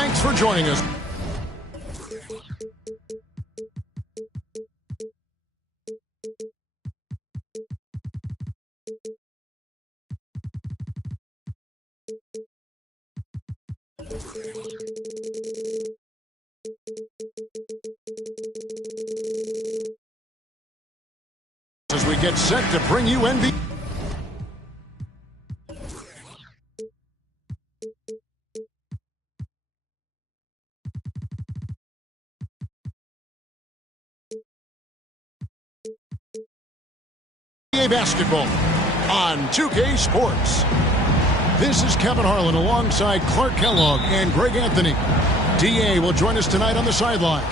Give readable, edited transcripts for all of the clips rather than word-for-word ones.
Thanks for joining us. As we get set to bring you NBA. Basketball on 2K Sports. This is Kevin Harlan alongside Clark Kellogg and Greg Anthony. DA will join us tonight on the sideline.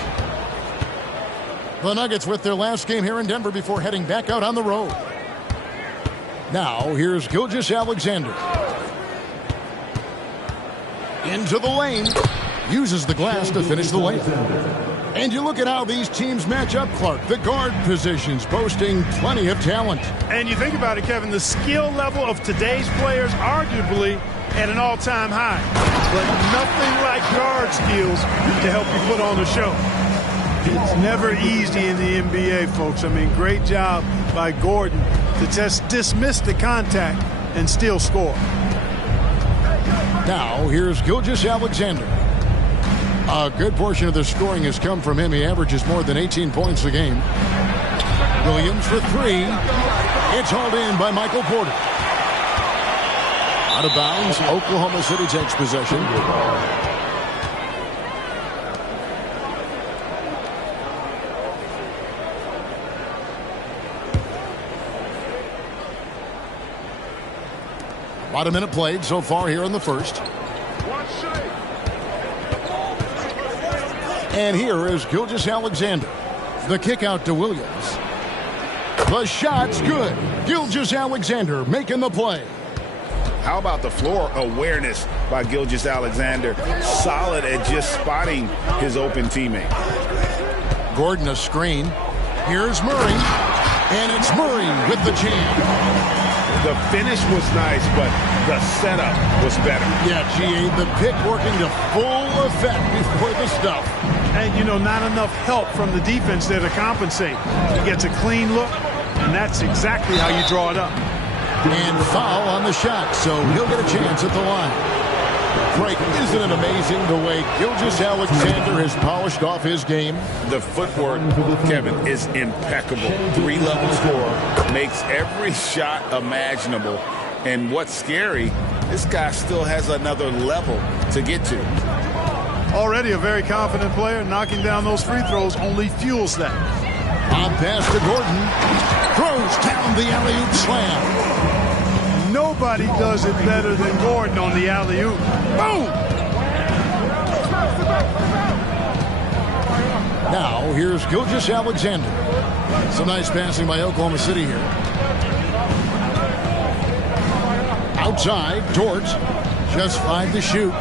The Nuggets with their last game here in Denver before heading back out on the road. Now, here's Gilgeous-Alexander. Into the lane. Uses the glass to finish the layup. And you look at how these teams match up, Clark. The guard positions boasting plenty of talent. And you think about it, Kevin, the skill level of today's players arguably at an all-time high. But nothing like guard skills to help you put on a show. It's never easy in the NBA, folks. I mean, great job by Gordon to just dismiss the contact and still score. Now, here's Gilgeous-Alexander. A good portion of the scoring has come from him. He averages more than 18 points a game. Williams for three. It's hauled in by Michael Porter. Out of bounds, Oklahoma City takes possession. About a minute played so far here in the first. And here is Gilgeous-Alexander. The kick out to Williams. The shot's good. Gilgeous-Alexander making the play. How about the floor awareness by Gilgeous-Alexander? Solid at just spotting his open teammate. Gordon a screen. Here's Murray. And it's Murray with the jam. The finish was nice, but the setup was better. Yeah, G.A., the pick working to full effect before the stuff. And, you know, not enough help from the defense there to compensate. He gets a clean look, and that's exactly how you draw it up. And foul on the shot, so he'll get a chance at the line. Greg, isn't it amazing the way Gilgeous-Alexander has polished off his game? The footwork, Kevin, is impeccable. Three-level scorer, makes every shot imaginable. And what's scary, this guy still has another level to get to. Already a very confident player. Knocking down those free throws only fuels that. On pass to Gordon. Throws down the alley-oop slam. Nobody does it better than Gordon on the alley-oop. Boom! Now, here's Gilgeous-Alexander. Some nice passing by Oklahoma City here. Outside, Dort. Just 5 to shoot.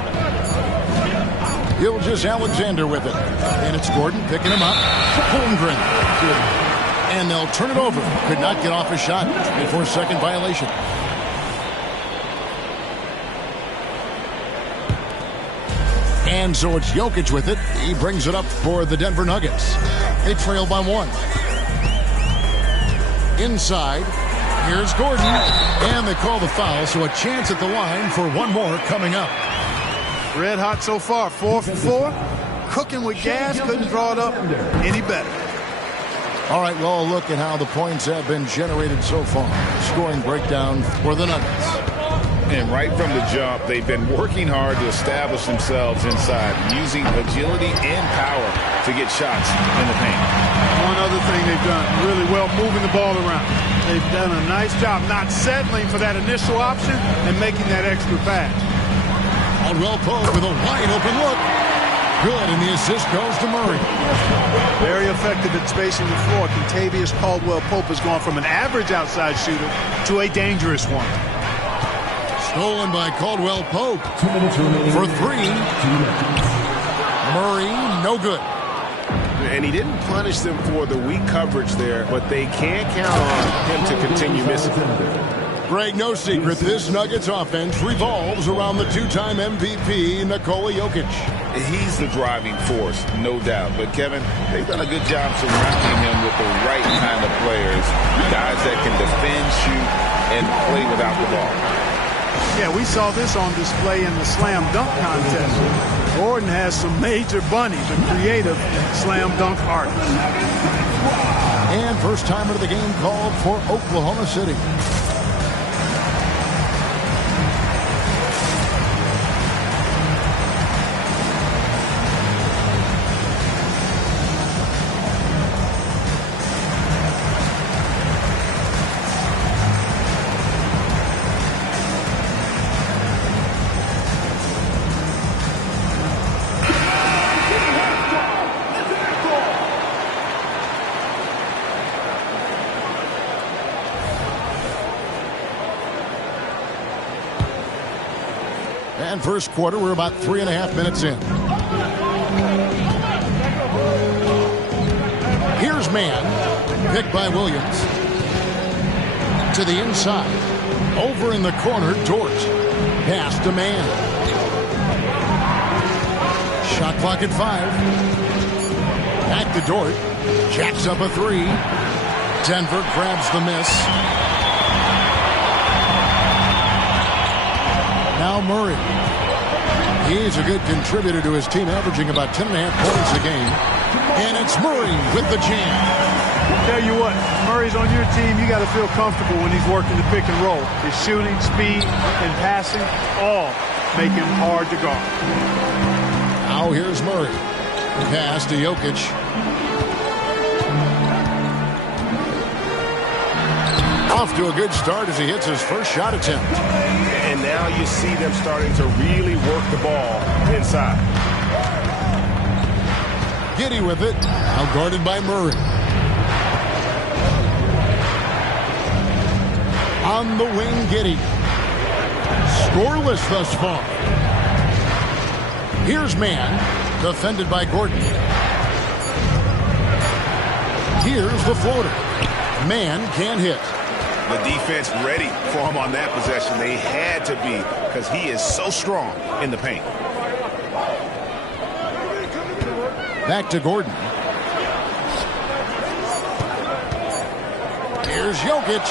Gilgeous-Alexander with it. And it's Gordon picking him up. Holmgren. And they'll turn it over. Could not get off a shot. 24-second violation. And so it's Jokic with it. He brings it up for the Denver Nuggets. They trail by 1. Inside. Here's Gordon. And they call the foul, so a chance at the line for one more coming up. Red hot so far, 4 for 4. Cooking with gas, couldn't draw it up any better. All right, well, look at how the points have been generated so far. Scoring breakdown for the Nuggets. And right from the jump, they've been working hard to establish themselves inside, using agility and power to get shots in the paint. One other thing they've done really well, moving the ball around. They've done a nice job not settling for that initial option and making that extra pass. Caldwell Pope with a wide open look. Good, and the assist goes to Murray. Very effective at spacing the floor. Kentavious Caldwell-Pope has gone from an average outside shooter to a dangerous one. Stolen by Caldwell-Pope for 3. Murray, no good. And he didn't punish them for the weak coverage there, but they can't count on him to continue missing. Greg, no secret, this Nuggets offense revolves around the 2-time MVP Nikola Jokic. he's the driving force, no doubt. But, Kevin, they've done a good job surrounding him with the right kind of players, guys that can defend, shoot, and play without the ball. Yeah, we saw this on display in the slam dunk contest. Gordon has some major bunnies, a creative slam dunk artist. And first timer of the game called for Oklahoma City. And first quarter, we're about 3.5 minutes in. Here's man, picked by Williams. To the inside. Over in the corner, Dort. Pass to man. Shot clock at 5. Back to Dort. Jacks up a 3. Denver grabs the miss. Now Murray. He's a good contributor to his team, averaging about 10.5 points a game. And it's Murray with the jam. Tell you what, Murray's on your team. You got to feel comfortable when he's working the pick and roll. His shooting, speed, and passing all make him hard to guard. Now here's Murray. Pass to Jokic. Off to a good start as he hits his first shot attempt. And now you see them starting to really work the ball inside. Giddey with it. Now guarded by Murray. On the wing, Giddey. Scoreless thus far. Here's man. Defended by Gordon. Here's the floater. Man can't hit. The defense ready for him on that possession. They had to be, because he is so strong in the paint. Back to Gordon. Here's Jokic.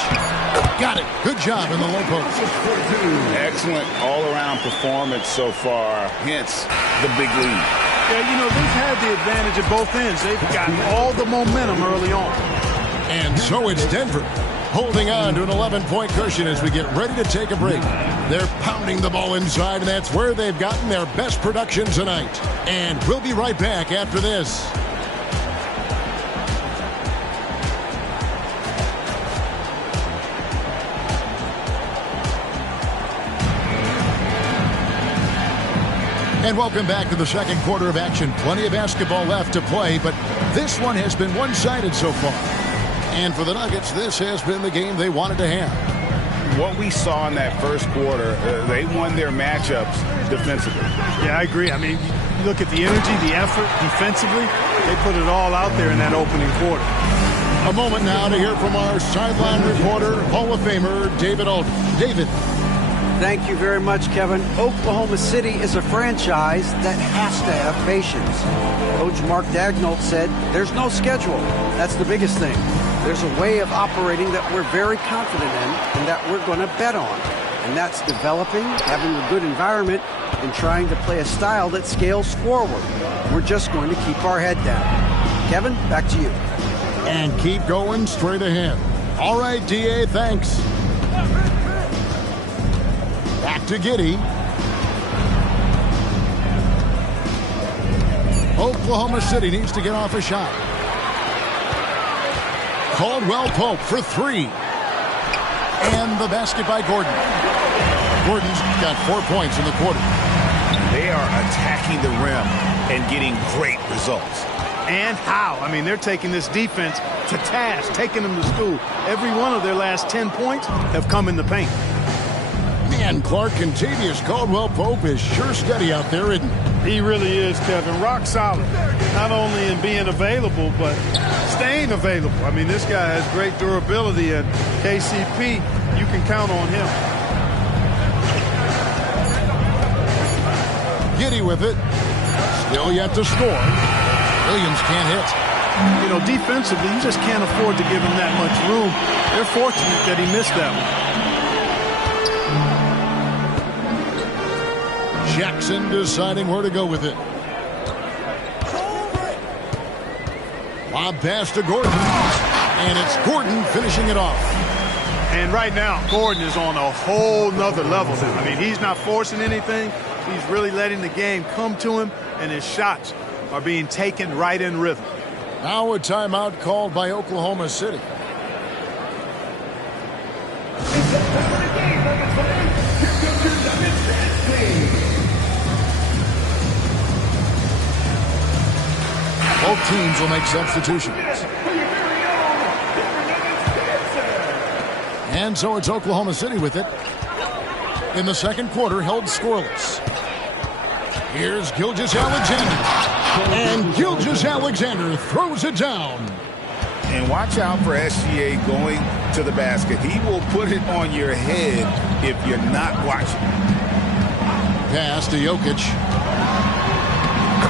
Got it. Good job in the low post. Excellent all-around performance so far, hence the big lead. Yeah, you know, they've had the advantage at both ends. They've gotten all the momentum early on. And so it's Denver, holding on to an 11-point cushion as we get ready to take a break. They're pounding the ball inside, and that's where they've gotten their best production tonight. And we'll be right back after this. And welcome back to the second quarter of action. Plenty of basketball left to play, but this one has been one-sided so far. And for the Nuggets, this has been the game they wanted to have. What we saw in that first quarter, they won their matchups defensively. Yeah, I agree. I mean, you look at the energy, the effort defensively, they put it all out there in that opening quarter. A moment now to hear from our sideline reporter, Hall of Famer David Aldridge. David. Thank you very much, Kevin. Oklahoma City is a franchise that has to have patience. Coach Mark Daigneault said, there's no schedule. That's the biggest thing. There's a way of operating that we're very confident in and that we're going to bet on. And that's developing, having a good environment, and trying to play a style that scales forward. We're just going to keep our head down. Kevin, back to you. And keep going straight ahead. All right, D.A., thanks. Back to Giddey. Oklahoma City needs to get off a shot. Caldwell Pope for 3. And the basket by Gordon. Gordon's got 4 points in the quarter. They are attacking the rim and getting great results. And how? I mean, they're taking this defense to task, taking them to school. Every one of their last 10 points have come in the paint. Man, Clark, Contavious Caldwell Pope is sure steady out there, isn't he? He really is, Kevin. Rock solid. Not only in being available, but staying available. I mean, this guy has great durability, and KCP, you can count on him. Giddey with it. Still yet to score. Williams can't hit. You know, defensively, you just can't afford to give him that much room. They're fortunate that he missed that one. Jackson deciding where to go with it. Lob pass to Gordon. And it's Gordon finishing it off. And right now, Gordon is on a whole nother level now. I mean, he's not forcing anything. He's really letting the game come to him, and his shots are being taken right in rhythm. Now a timeout called by Oklahoma City. Both teams will make substitutions. And so it's Oklahoma City with it. In the second quarter, held scoreless. Here's Gilgeous-Alexander. And Gilgeous-Alexander throws it down. And watch out for SGA going to the basket. He will put it on your head if you're not watching. Pass to Jokic.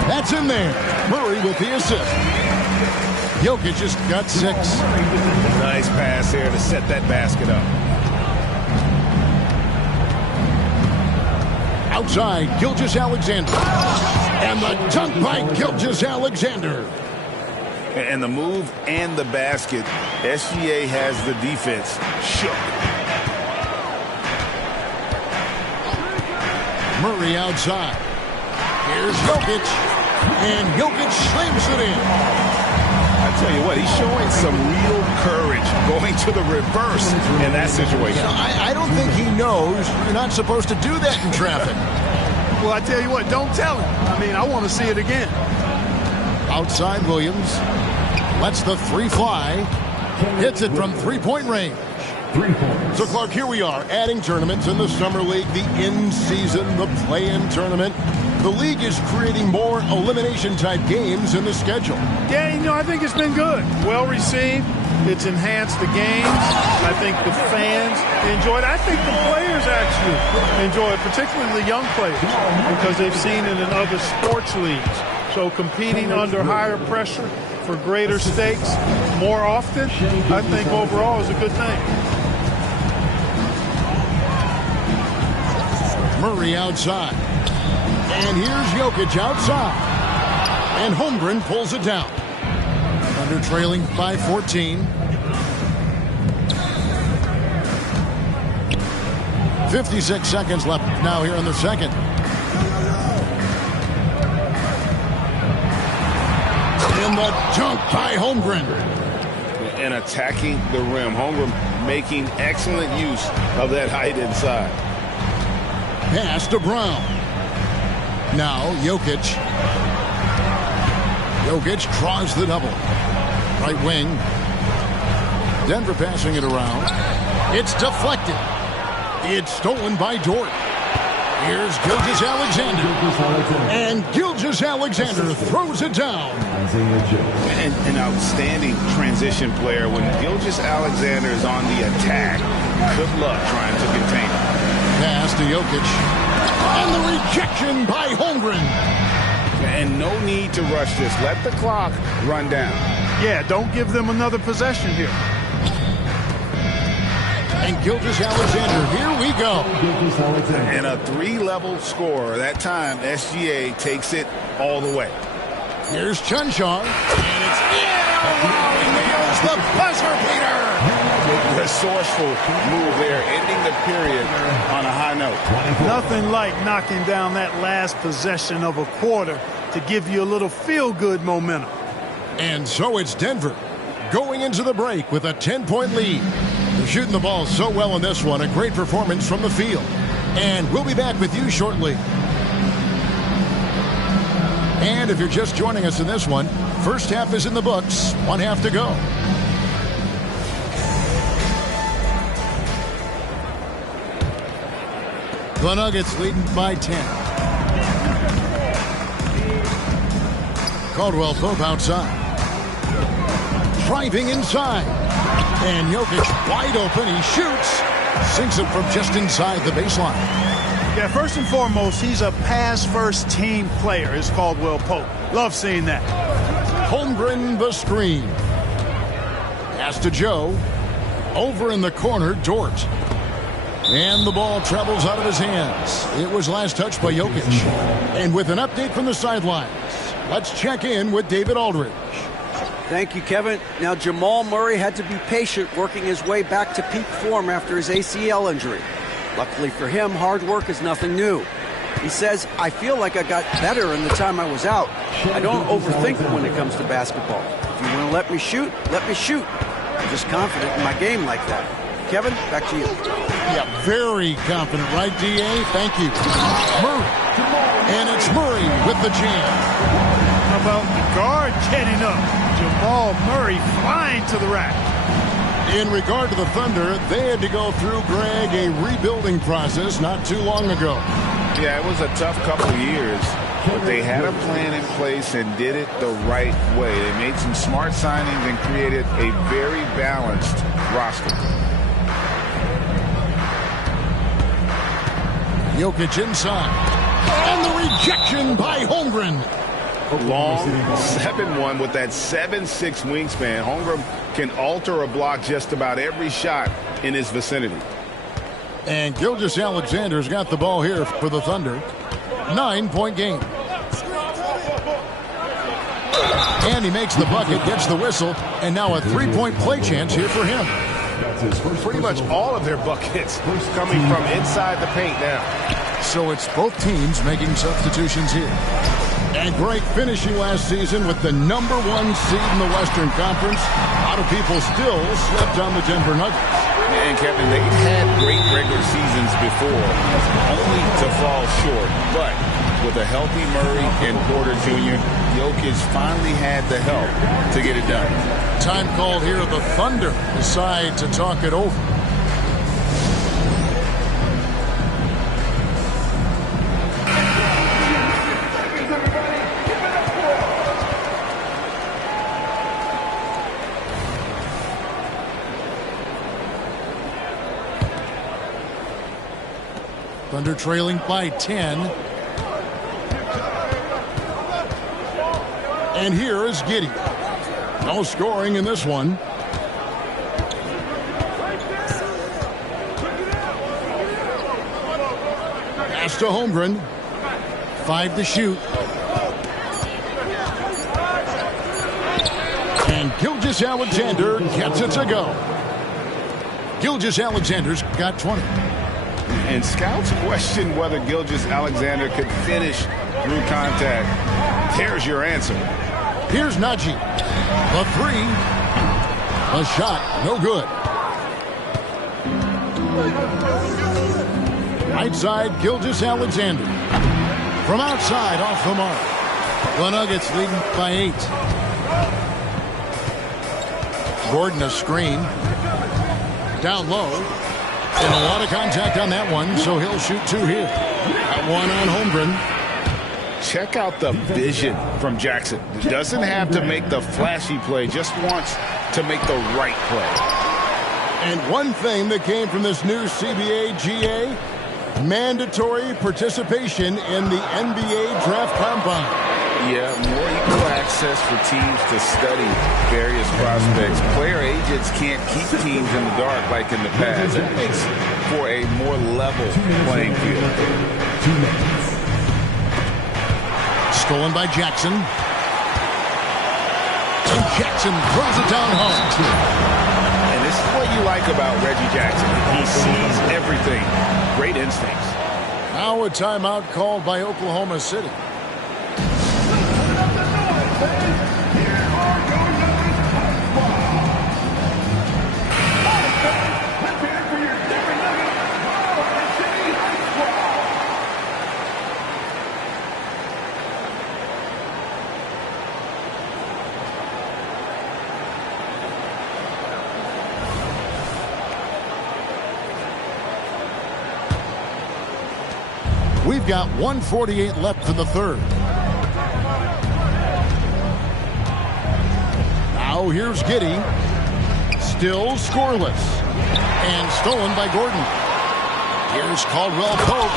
That's in there. Murray with the assist. Jokic just got 6. Nice pass there to set that basket up. Outside, Gilgeous-Alexander. And the dunk by Gilgeous-Alexander. And the move and the basket, SGA has the defense shook. Murray outside. Here's Jokic. And Jokic slams it in. I tell you what, he's showing some real courage going to the reverse in that situation. I don't think he knows you're not supposed to do that in traffic. Well, I tell you what, don't tell him. I mean, I want to see it again. Outside Williams. Lets the 3 fly. Hits it from 3-point range. So, Clark, here we are adding tournaments in the Summer League, the in-season, the play-in tournament. The league is creating more elimination-type games in the schedule. Yeah, you know, I think it's been good. Well received. It's enhanced the games. I think the fans enjoy it. I think the players actually enjoy it, particularly the young players, because they've seen it in other sports leagues. So competing under higher pressure for greater stakes more often, I think overall is a good thing. Murray outside. And here's Jokic outside. And Holmgren pulls it down. Thunder trailing by 14. 56 seconds left now here in the second. And the dunk by Holmgren. And attacking the rim. Holmgren making excellent use of that height inside. Pass to Brown. Now Jokic. Jokic draws the double. Right wing. Denver passing it around. It's deflected. It's stolen by Dort. Here's Gilgeous-Alexander. And Gilgeous-Alexander throws it down. An outstanding transition player. When Gilgeous-Alexander is on the attack, good luck trying to contain him. Pass to Jokic. And the rejection by Holmgren. And no need to rush this. Let the clock run down. Yeah, don't give them another possession here. And Gilgeous-Alexander, here we go. And a 3-level score. That time, SGA takes it all the way. Here's Chunchar. And it's in. Oh, he nails the buzzer beater. Resourceful move there, ending the period on a high note. Nothing like knocking down that last possession of a quarter to give you a little feel-good momentum. And so it's Denver going into the break with a 10-point lead. They're shooting the ball so well in this one. A great performance from the field. And we'll be back with you shortly. And if you're just joining us in this one, first half is in the books. 1 half to go. The Nuggets leading by 10. Caldwell Pope outside. Driving inside. And Jokic wide open. He shoots. Sinks it from just inside the baseline. Yeah, first and foremost, he's a pass-first team player, is Caldwell Pope. Love seeing that. Holmgren the screen. Pass to Joe. Over in the corner, Dort. And the ball travels out of his hands. It was last touched by Jokic. And with an update from the sidelines, let's check in with David Aldridge. Thank you, Kevin. Now, Jamal Murray had to be patient working his way back to peak form after his ACL injury. Luckily for him, hard work is nothing new. He says, I feel like I got better in the time I was out. I don't overthink it when it comes to basketball. If you want to let me shoot, let me shoot. I'm just confident in my game like that. Kevin, back to you. Yeah, very confident, right, D.A.? Thank you. Murray. And it's Murray with the jam. How about the guard getting up? Jamal Murray flying to the rack. In regard to the Thunder, they had to go through, Greg, a rebuilding process not too long ago. Yeah, it was a tough couple of years, but they had a plan in place and did it the right way. They made some smart signings and created a very balanced roster. Jokic inside. And the rejection by Holmgren. Long 7-1 with that 7'6" wingspan. Holmgren can alter a block just about every shot in his vicinity. And Gilgeous-Alexander's got the ball here for the Thunder. 9-point game. And he makes the bucket, gets the whistle, and now a 3-point play chance here for him. Pretty much all of their buckets coming from inside the paint now. So it's both teams making substitutions here. And Greg finishing last season with the #1 seed in the Western Conference. A lot of people still slept on the Denver Nuggets. And Kevin, they've had great regular seasons before, only to fall short. But with a healthy Murray and Porter Jr., Jokic finally had the help to get it done. Time called here. The Thunder decide to talk it over. Thunder trailing by 10. And here is Giddey. No scoring in this one. Pass to Holmgren. 5 to shoot. And Gilgeous-Alexander gets it to go. Gilgeous-Alexander's got 20. And scouts question whether Gilgeous-Alexander could finish through contact. There's your answer. Here's Najee. The 3. A shot, no good. Right side, Gilgeous-Alexander. From outside, off the mark. The Nuggets leading by 8. Gordon a screen. Down low. And a lot of contact on that one, so he'll shoot 2 here. That one on Holmgren. Check out the vision from Jackson. Doesn't have to make the flashy play, just wants to make the right play. And one thing that came from this new CBA GA, mandatory participation in the NBA Draft Combine. Yeah, more equal access for teams to study various prospects. Player agents can't keep teams in the dark like in the past. That makes for a more level playing field. 2 minutes. Stolen by Jackson. And Jackson throws it down hard. And this is what you like about Reggie Jackson. He sees everything. Great instincts. Now a timeout called by Oklahoma City. We've got 1:48 left in the third. Now here's Giddey. Still scoreless. And stolen by Gordon. Here's Caldwell Pope.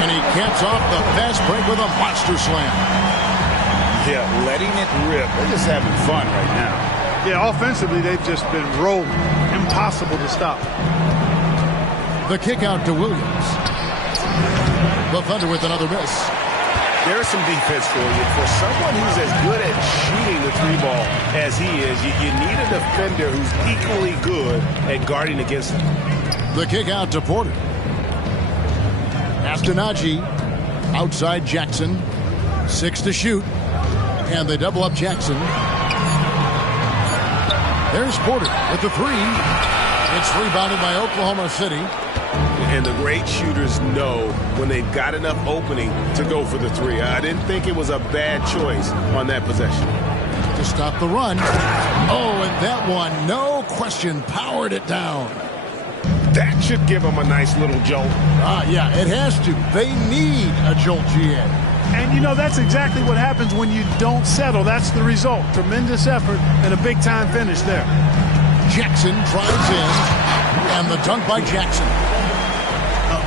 And he caps off the fast break with a monster slam. Yeah, letting it rip. They're just having fun right now. Yeah, offensively, they've just been rolling. Impossible to stop. The kick out to Williams. The Thunder with another miss. There's some defense for you. For someone who's as good at shooting the three ball as he is, you need a defender who's equally good at guarding against him. The kick out to Porter. Astonagi outside Jackson. 6 to shoot. And they double up Jackson. There's Porter with the 3. It's rebounded by Oklahoma City. And the great shooters know when they've got enough opening to go for the 3. I didn't think it was a bad choice on that possession. To stop the run. Oh, and that one, no question, powered it down. That should give them a nice little jolt. Yeah, it has to. They need a jolt, GA. And, you know, that's exactly what happens when you don't settle. That's the result. Tremendous effort and a big-time finish there. Jackson drives in, and the dunk by Jackson.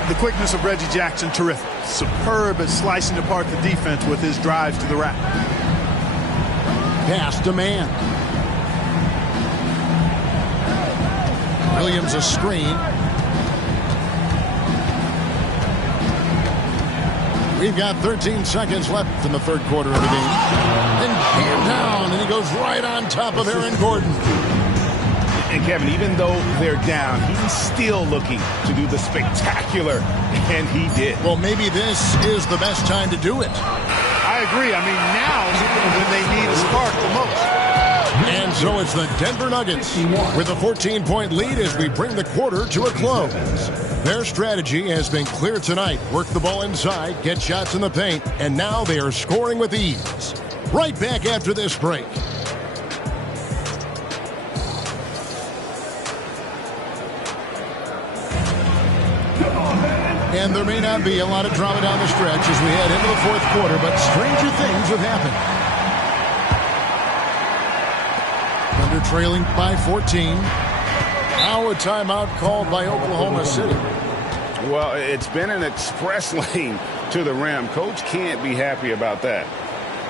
The quickness of Reggie Jackson, terrific. Superb at slicing apart the defense with his drives to the rack. Pass to Mann. Williams a screen. We've got 13 seconds left in the third quarter of the game. Then jammed down, and he goes right on top of Aaron Gordon. And Kevin, even though they're down, he's still looking to do the spectacular, and he did. Well, maybe this is the best time to do it. I agree. I mean, now is when they need a spark the most. And so it's the Denver Nuggets with a 14-point lead as we bring the quarter to a close. Their strategy has been clear tonight. Work the ball inside, get shots in the paint, and now they are scoring with ease. Right back after this break. And there may not be a lot of drama down the stretch as we head into the fourth quarter, but stranger things have happened. Thunder trailing by 14. Now a timeout called by Oklahoma City. Well, it's been an express lane to the rim. Coach can't be happy about that.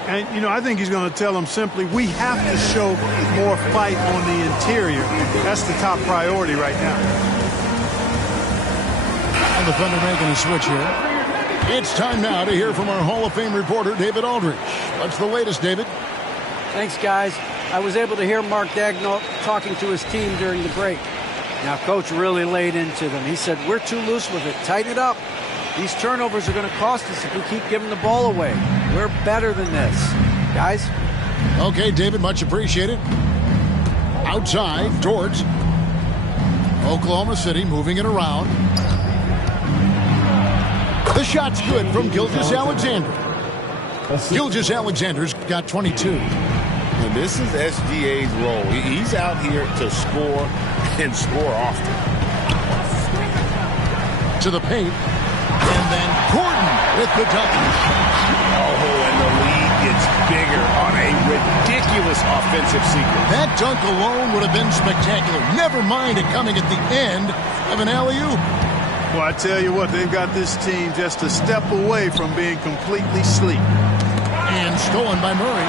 And, you know, I think he's going to tell them simply, we have to show more fight on the interior. That's the top priority right now. And the Thunder making a switch here. It's time now to hear from our Hall of Fame reporter, David Aldridge. What's the latest, David? Thanks, guys. I was able to hear Mark Daigneault talking to his team during the break. Now, Coach really laid into them. He said, we're too loose with it. Tighten it up. These turnovers are going to cost us if we keep giving the ball away. We're better than this. Guys? Okay, David, much appreciated. Outside towards Oklahoma City, moving it around. The shot's good from Gilgeous-Alexander. Gilgeous-Alexander's got 22. And this is SGA's role. He's out here to score and score often. To the paint. And then Gordon with the dunk. Oh, and the lead gets bigger on a ridiculous offensive sequence. That dunk alone would have been spectacular. Never mind it coming at the end of an alley-oop. Well, I tell you what, they've got this team just a step away from being completely asleep. And stolen by Murray.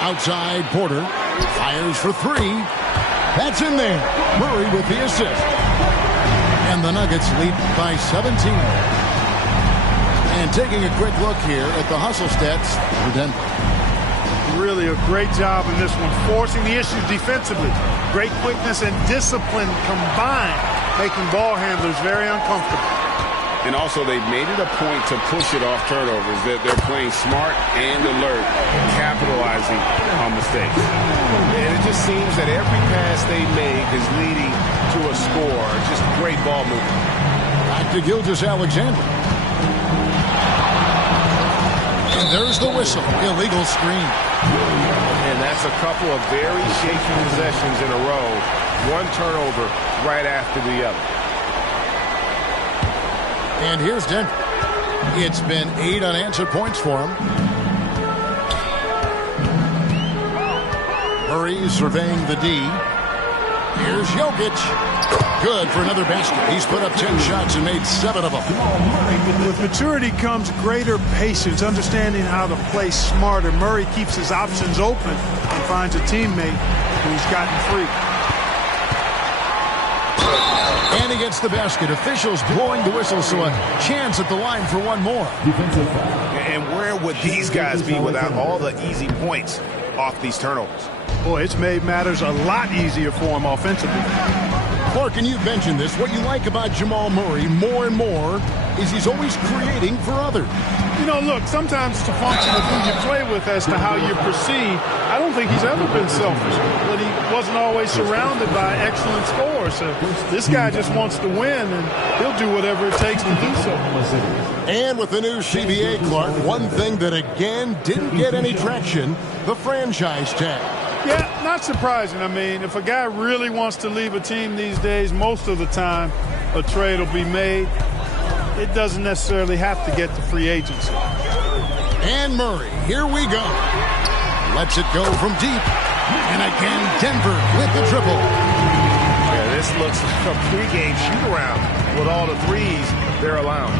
Outside, Porter fires for 3. That's in there. Murray with the assist. And the Nuggets lead by 17. And taking a quick look here at the hustle stats for Denver. Really a great job in this one, forcing the issues defensively. Great quickness and discipline combined, making ball handlers very uncomfortable. And also, they've made it a point to push it off turnovers. They're playing smart and alert, capitalizing on mistakes. And it just seems that every pass they make is leading to a score. Just great ball movement. Back to Gilgeous-Alexander. And there's the whistle. Illegal screen. And that's a couple of very shaky possessions in a row. One turnover right after the other. And here's Denver. It's been 8 unanswered points for him. Murray surveying the D. Here's Jokic. Good for another basket. He's put up 10 shots and made 7 of them. With maturity comes greater patience, understanding how to play smarter. Murray keeps his options open and finds a teammate who's gotten free. And he gets the basket. Officials blowing the whistle, so a chance at the line for one more. And where would these guys be without all the easy points off these turnovers? Boy, it's made matters a lot easier for him offensively. Clark, and you've mentioned this, what you like about Jamal Murray more and more is he's always creating for others. You know, look, sometimes it's a function of who you play with as to how you proceed. I don't think he's ever been selfish, but he wasn't always surrounded by excellent scores. So this guy just wants to win, and he'll do whatever it takes to do so. And with the new CBA, Clark, one thing that again didn't get any traction, the franchise tag. Yeah, not surprising. I mean, if a guy really wants to leave a team these days, most of the time a trade will be made. It doesn't necessarily have to get to free agency. And Murray, here we go. Lets it go from deep. And again, Denver with the triple. Yeah, this looks like a pregame shoot-around with all the threes they're allowing.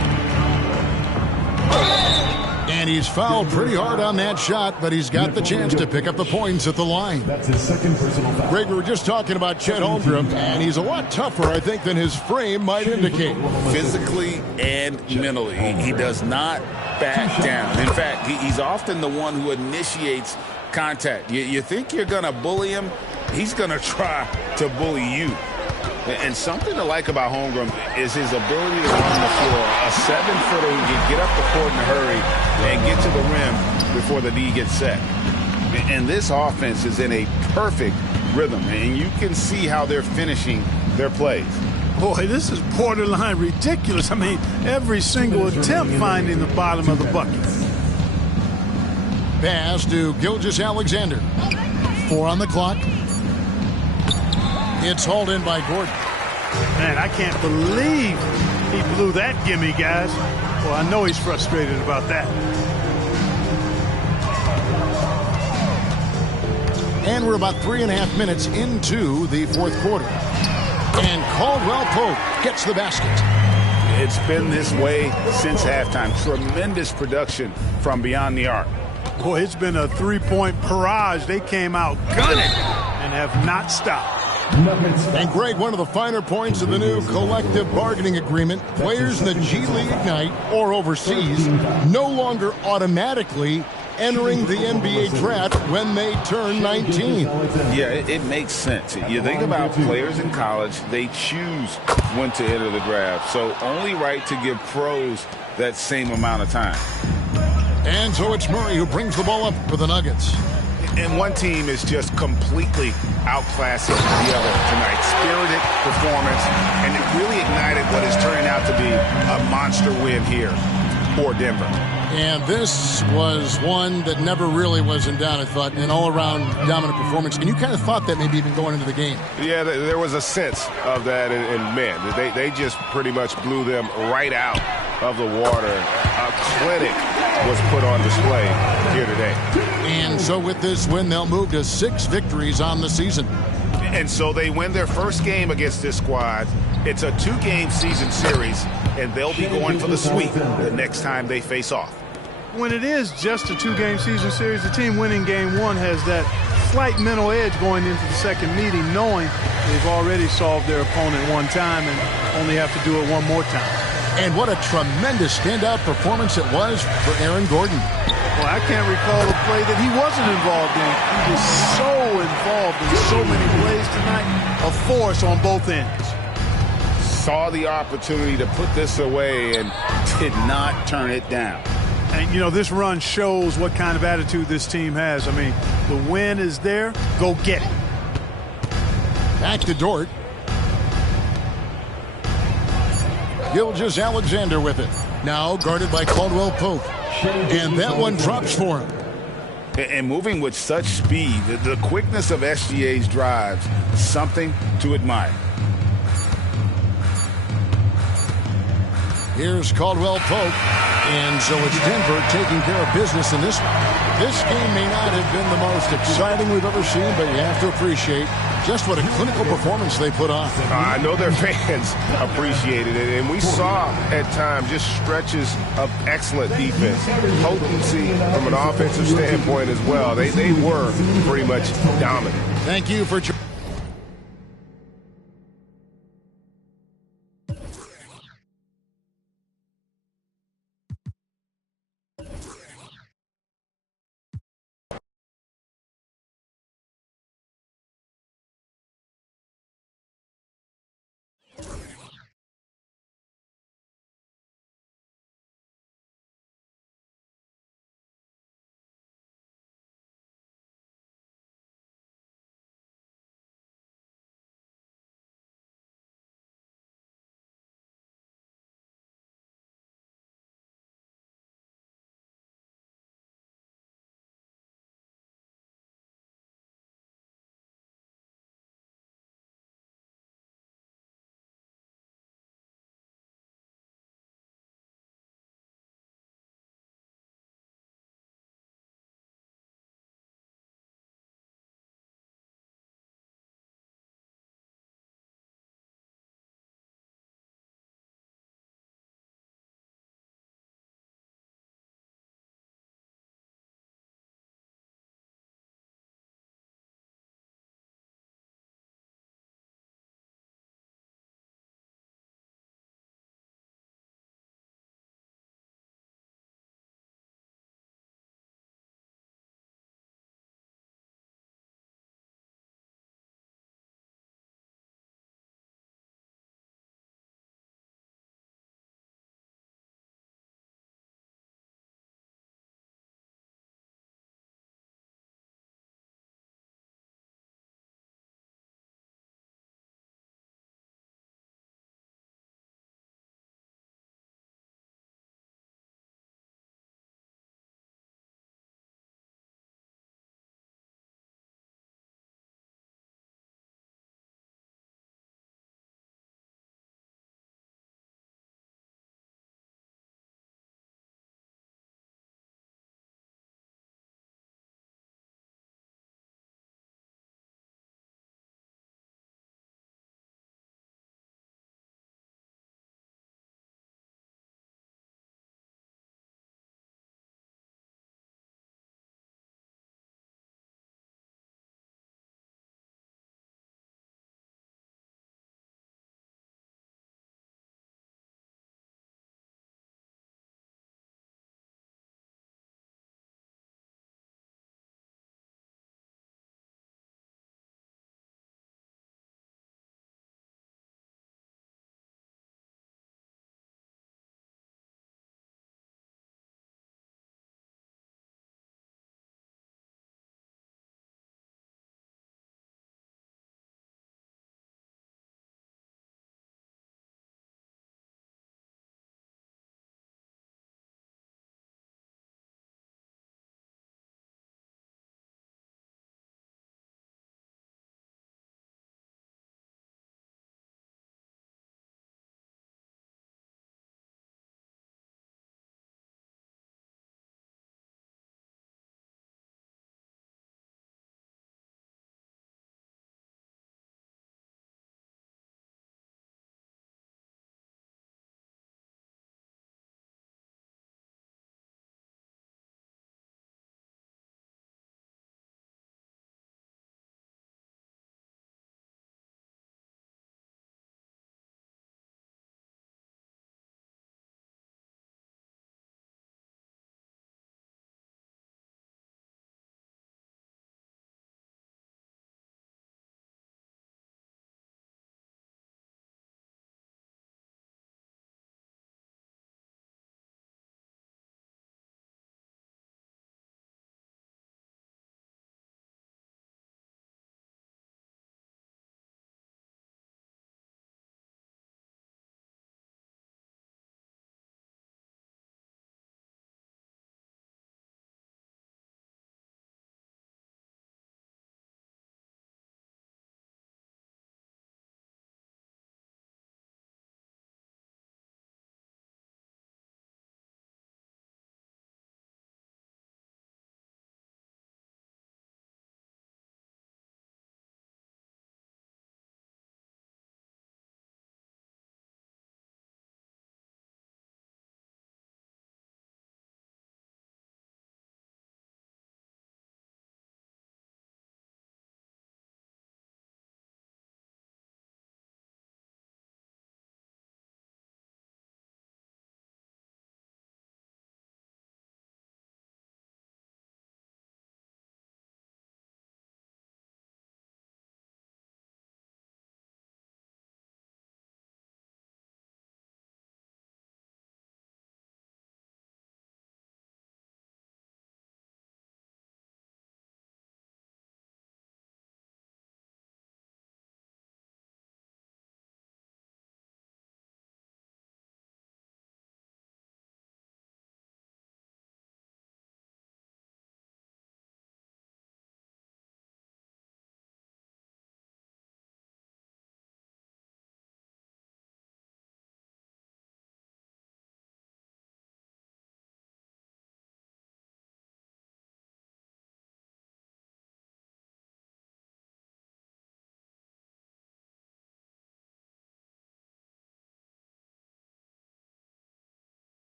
And he's fouled pretty hard on that shot, but he's got the chance to pick up the points at the line. That's his second personal foul. Greg, we were just talking about Chet Holmgren, and he's a lot tougher, I think, than his frame might indicate. Physically and mentally, he does not back down. In fact, he's often the one who initiates contact. You think you're going to bully him, he's going to try to bully you. And something to like about Holmgren is his ability to run the floor. A 7-footer who can get up the court in a hurry and get to the rim before the D gets set. And this offense is in a perfect rhythm, and you can see how they're finishing their plays. Boy, this is borderline ridiculous. I mean, every single attempt finding the bottom of the bucket. Pass to Gilgeous-Alexander. 4 on the clock. It's hauled in by Gordon. Man, I can't believe he blew that gimme, guys. Well, I know he's frustrated about that. And we're about 3.5 minutes into the fourth quarter. And Caldwell Pope gets the basket. It's been this way since halftime. Tremendous production from beyond the arc. Boy, it's been a three-point barrage. They came out gunning and have not stopped. And Greg, one of the finer points of the new collective bargaining agreement, players in the G League Ignite or overseas no longer automatically entering the NBA draft when they turn 19. Yeah, it makes sense. You think about players in college, they choose when to enter the draft. So only right to give pros that same amount of time. And so it's Murray who brings the ball up for the Nuggets. And one team is just completely outclassing the other tonight. Spirited performance, and it really ignited what is turning out to be a monster win here for Denver. And this was one that never really was in doubt, I thought, an all-around dominant performance. And you kind of thought that maybe even going into the game. Yeah, there was a sense of that, and man, they just pretty much blew them right out of the water. A clinic was put on display here today. And so with this win, they'll move to 6 victories on the season. And so they win their first game against this squad. It's a 2-game season series, and they'll be going for the sweep the next time they face off. When it is just a 2-game season series, the team winning game 1 has that slight mental edge going into the second meeting, knowing they've already solved their opponent one time and only have to do it one more time. And what a tremendous standout performance it was for Aaron Gordon. Well, I can't recall a play that he wasn't involved in. He was so involved in so many plays tonight, a force on both ends. Saw the opportunity to put this away and did not turn it down. And, you know, this run shows what kind of attitude this team has. I mean, the win is there. Go get it. Back to Dort. Gilgeous-Alexander with it. Now guarded by Caldwell Pope. And that one drops for him. And moving with such speed, the quickness of SGA's drives, something to admire. Here's Caldwell Pope. And so it's Denver taking care of business in this one. This game may not have been the most exciting we've ever seen, but you have to appreciate just what a clinical performance they put on. I know their fans appreciated it, and we saw at times just stretches of excellent defense, potency from an offensive standpoint as well. They were pretty much dominant. Thank you for joining.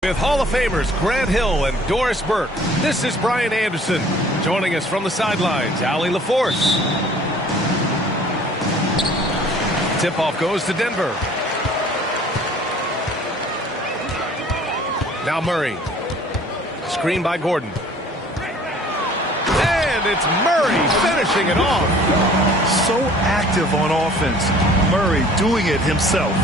With Hall of Famers Grant Hill and Doris Burke, this is Brian Anderson. Joining us from the sidelines, Allie LaForce. Tip-off goes to Denver. Now Murray. Screen by Gordon. And it's Murray finishing it off. So active on offense. Murray doing it himself.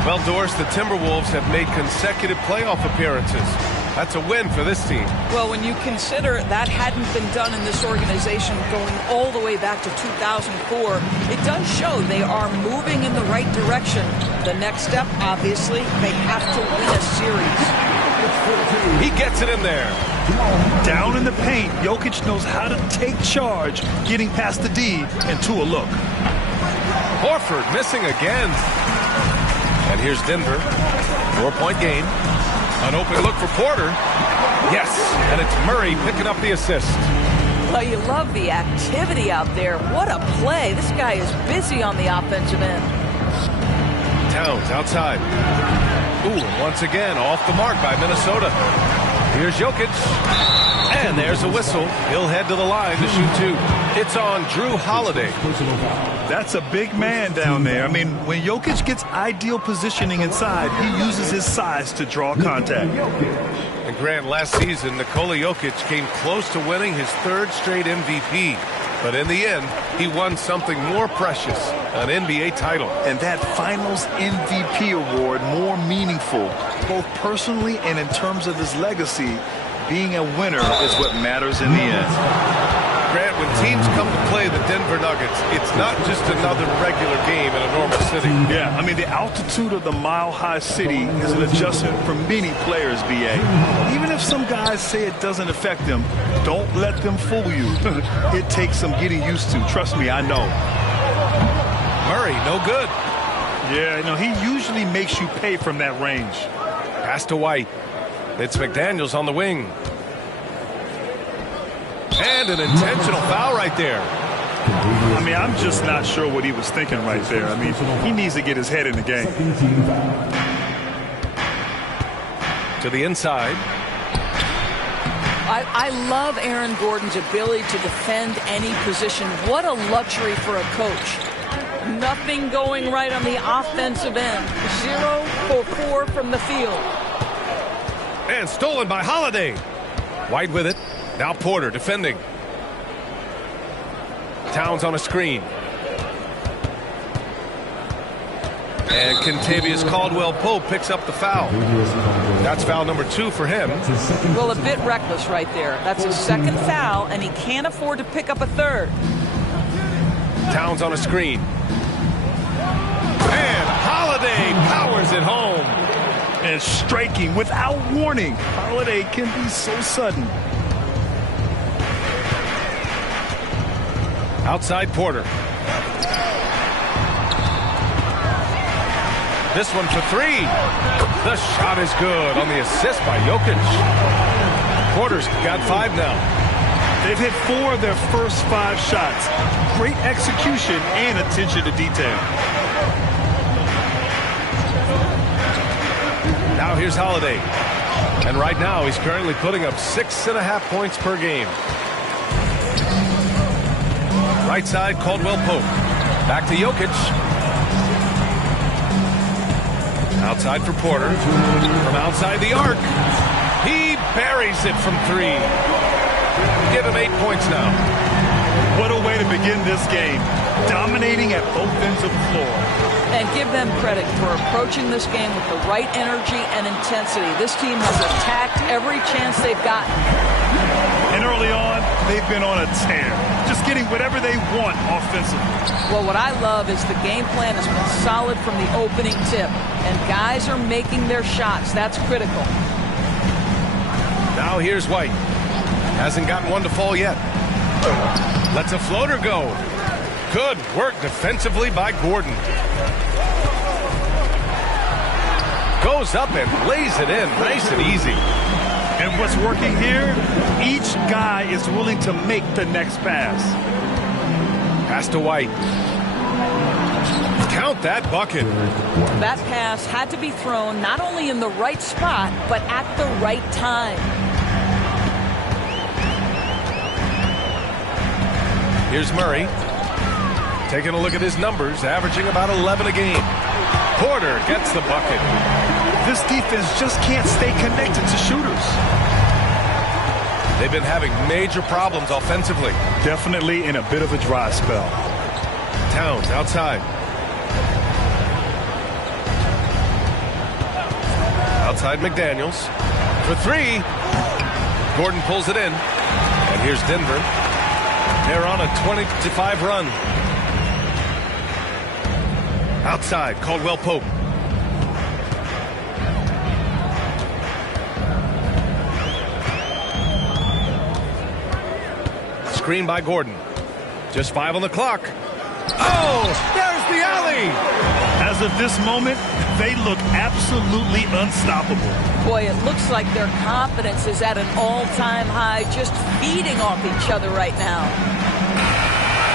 Well, Doris, the Timberwolves have made consecutive playoff appearances. That's a win for this team. Well, when you consider that hadn't been done in this organization going all the way back to 2004, it does show they are moving in the right direction. The next step, obviously, they have to win a series. He gets it in there. Down in the paint, Jokic knows how to take charge, getting past the D and to a look. Horford missing again. And here's Denver. 4-point game. An open look for Porter. Yes, and it's Murray picking up the assist. Well, you love the activity out there. What a play. This guy is busy on the offensive end. Towns outside. Ooh, and once again, off the mark by Minnesota. Here's Jokic. And there's a whistle. He'll head to the line to shoot two. It's on Drew Holiday. That's a big man down there. I mean, when Jokic gets ideal positioning inside, he uses his size to draw contact. And Grant, last season, Nikola Jokic came close to winning his third straight MVP. But in the end, he won something more precious, an NBA title. And that Finals MVP award more meaningful, both personally and in terms of his legacy. Being a winner is what matters in the end. Grant, when teams come to play the Denver Nuggets, it's not just another regular game in a normal city. Yeah, I mean, the altitude of the mile-high city is an adjustment for many players, B.A. Even if some guys say it doesn't affect them, don't let them fool you. It takes some getting used to. Trust me, I know. Murray, no good. Yeah, you know, he usually makes you pay from that range. Pass to White. It's McDaniels on the wing. And an intentional foul right there. I mean, I'm just not sure what he was thinking right there. I mean, he needs to get his head in the game. To the inside. I love Aaron Gordon's ability to defend any position. What a luxury for a coach. Nothing going right on the offensive end. 0 for 4 from the field. And stolen by Holiday. White with it. Now Porter defending. Towns on a screen. And Kentavious Caldwell-Pope picks up the foul. That's foul number 2 for him. Well, a bit reckless right there. That's his second foul, and he can't afford to pick up a third. Towns on a screen. And Holiday powers it home. And striking without warning. Holiday can be so sudden. Outside Porter. This one for 3. The shot is good on the assist by Jokic. Porter's got 5 now. They've hit 4 of their first 5 shots. Great execution and attention to detail. Now here's Holiday. And right now he's currently putting up 6.5 points per game. Right side, Caldwell-Pope. Back to Jokic. Outside for Porter. From outside the arc. He buries it from 3. Give him 8 points now. What a way to begin this game. Dominating at both ends of the floor. And give them credit for approaching this game with the right energy and intensity. This team has attacked every chance they've gotten. And early on, they've been on a tear. Just getting whatever they want offensively. Well, what I love is the game plan has been solid from the opening tip. And guys are making their shots. That's critical. Now here's White. Hasn't gotten one to fall yet. Lets a floater go. Good work defensively by Gordon. Goes up and lays it in nice and easy. And what's working here, each guy is willing to make the next pass. Pass to White. Count that bucket. That pass had to be thrown not only in the right spot, but at the right time. Here's Murray. Taking a look at his numbers, averaging about 11 a game. Porter gets the bucket. This defense just can't stay connected to shooters. They've been having major problems offensively. Definitely in a bit of a dry spell. Towns outside. Outside McDaniels. For three. Gordon pulls it in. And here's Denver. They're on a 20-5 run. Outside, Caldwell Pope. Screen by Gordon. Just 5 on the clock. Oh, there's the alley. As of this moment, they look absolutely unstoppable. Boy, it looks like their confidence is at an all-time high, just feeding off each other right now.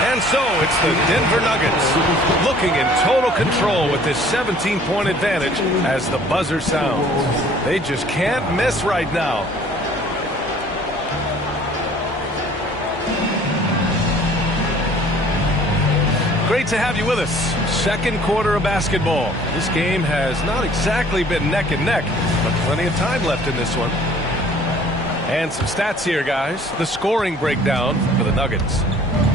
And so it's the Denver Nuggets looking in total control with this 17-point advantage as the buzzer sounds. They just can't miss right now. Great to have you with us. Second quarter of basketball. This game has not exactly been neck and neck, but plenty of time left in this one. And some stats here, guys. The scoring breakdown for the Nuggets.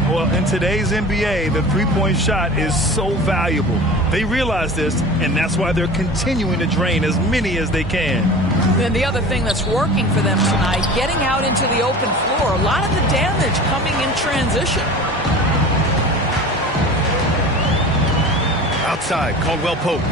Well, in today's NBA, the three-point shot is so valuable. They realize this, and that's why they're continuing to drain as many as they can. And the other thing that's working for them tonight, getting out into the open floor. A lot of the damage coming in transition. Outside, Caldwell Pope.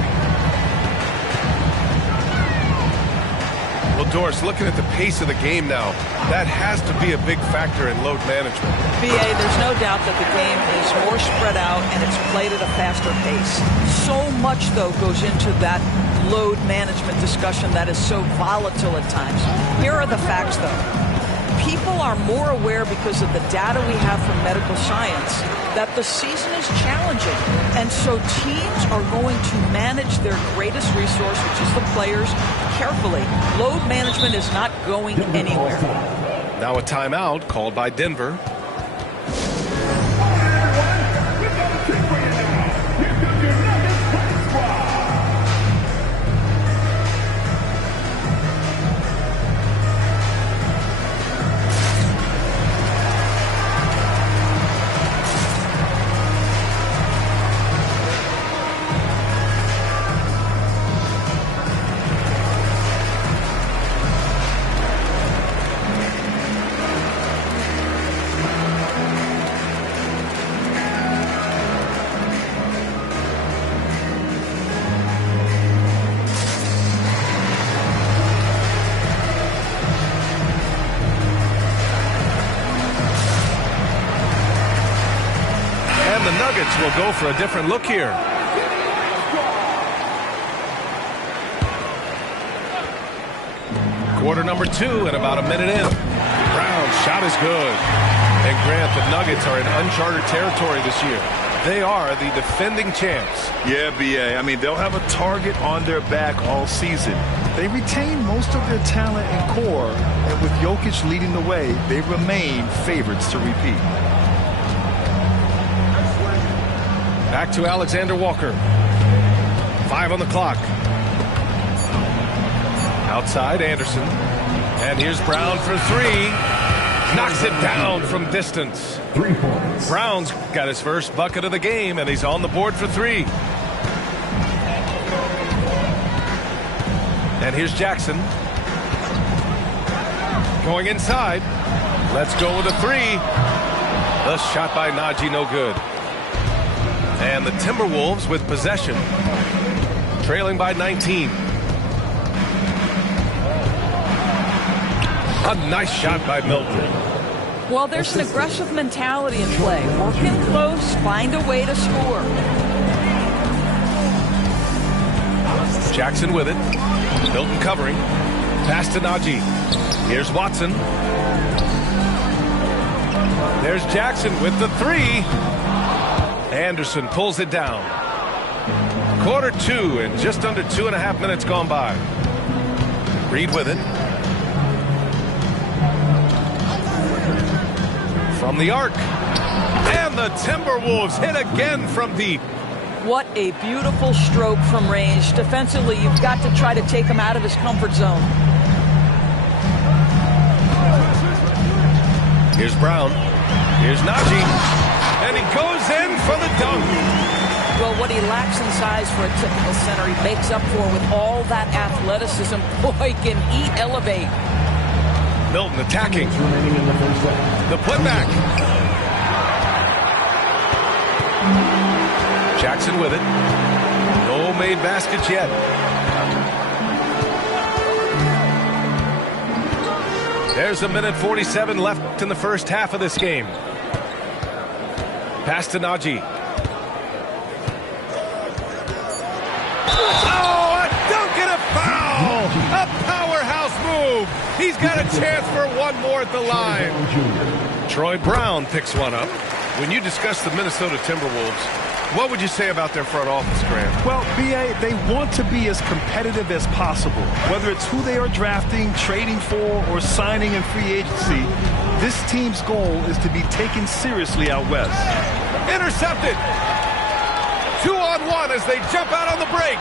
Well, Doris, looking at the pace of the game now, that has to be a big factor in load management. BA, there's no doubt that the game is more spread out and it's played at a faster pace. So much, though, goes into that load management discussion that is so volatile at times. Here are the facts, though. People are more aware because of the data we have from medical science that the season is challenging. And so teams are going to manage their greatest resource, which is the players, carefully. Load management is not going anywhere. Now a timeout called by Denver. Will go for a different look here. Quarter number 2 and about a minute in. Brown's shot is good. And Grant, the Nuggets are in uncharted territory this year. They are the defending champs. Yeah, BA. I mean, they'll have a target on their back all season. They retain most of their talent and core, and with Jokic leading the way, they remain favorites to repeat. Back to Alexander Walker. 5 on the clock. Outside, Anderson. And here's Brown for 3. Knocks it down from distance. 3 points. Brown's got his first bucket of the game, and he's on the board for 3. And here's Jackson. Going inside. Let's go with a 3. The shot by Najee, no good. And the Timberwolves with possession, trailing by 19. A nice shot by Milton. Well, there's an aggressive mentality in play. Work in close, find a way to score. Jackson with it. Milton covering. Pass to Najee. Here's Watson. There's Jackson with the three. Anderson pulls it down. Quarter 2 and just under 2.5 minutes gone by. Reed with it. From the arc. And the Timberwolves hit again from deep. What a beautiful stroke from range. Defensively, you've got to try to take him out of his comfort zone. Here's Brown. Here's Najee. And he goes in for the dunk. Well, what he lacks in size for a typical center, he makes up for with all that athleticism. Boy, can he elevate. Milton attacking. The putback. Jackson with it. No made baskets yet. There's a minute 47 left in the first half of this game. Pass to Najee. Oh, a dunk and a foul! A powerhouse move! He's got a chance for one more at the line. Troy Brown picks one up. When you discuss the Minnesota Timberwolves, what would you say about their front office, Grant? Well, B.A., they want to be as competitive as possible. Whether it's who they are drafting, trading for, or signing in free agency, this team's goal is to be taken seriously out west. Intercepted! 2-on-1 as they jump out on the break.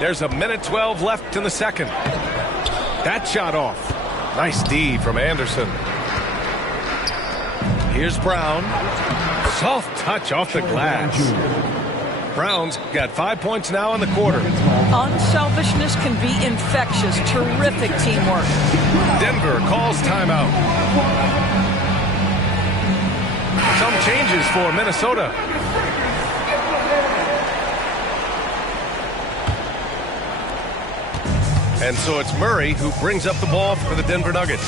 There's a minute 12 left in the second. That shot off. Nice D from Anderson. Here's Brown. Soft touch off the glass. Brown's got 5 points now in the quarter. Unselfishness can be infectious. Terrific teamwork. Denver calls timeout. Some changes for Minnesota. And so it's Murray who brings up the ball for the Denver Nuggets.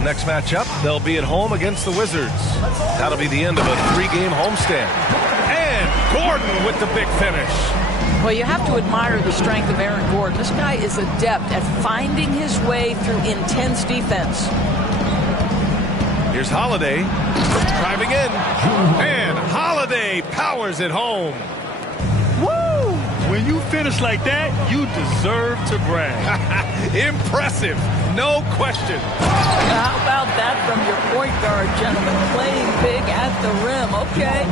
Next matchup, they'll be at home against the Wizards. That'll be the end of a 3-game homestand. And Gordon with the big finish. Well, you have to admire the strength of Aaron Gordon. This guy is adept at finding his way through intense defense. Here's Holiday driving in. And Holiday powers it home. When you finish like that, you deserve to brag. Impressive, no question. How about that from your point guard, gentlemen? Playing big at the rim, okay.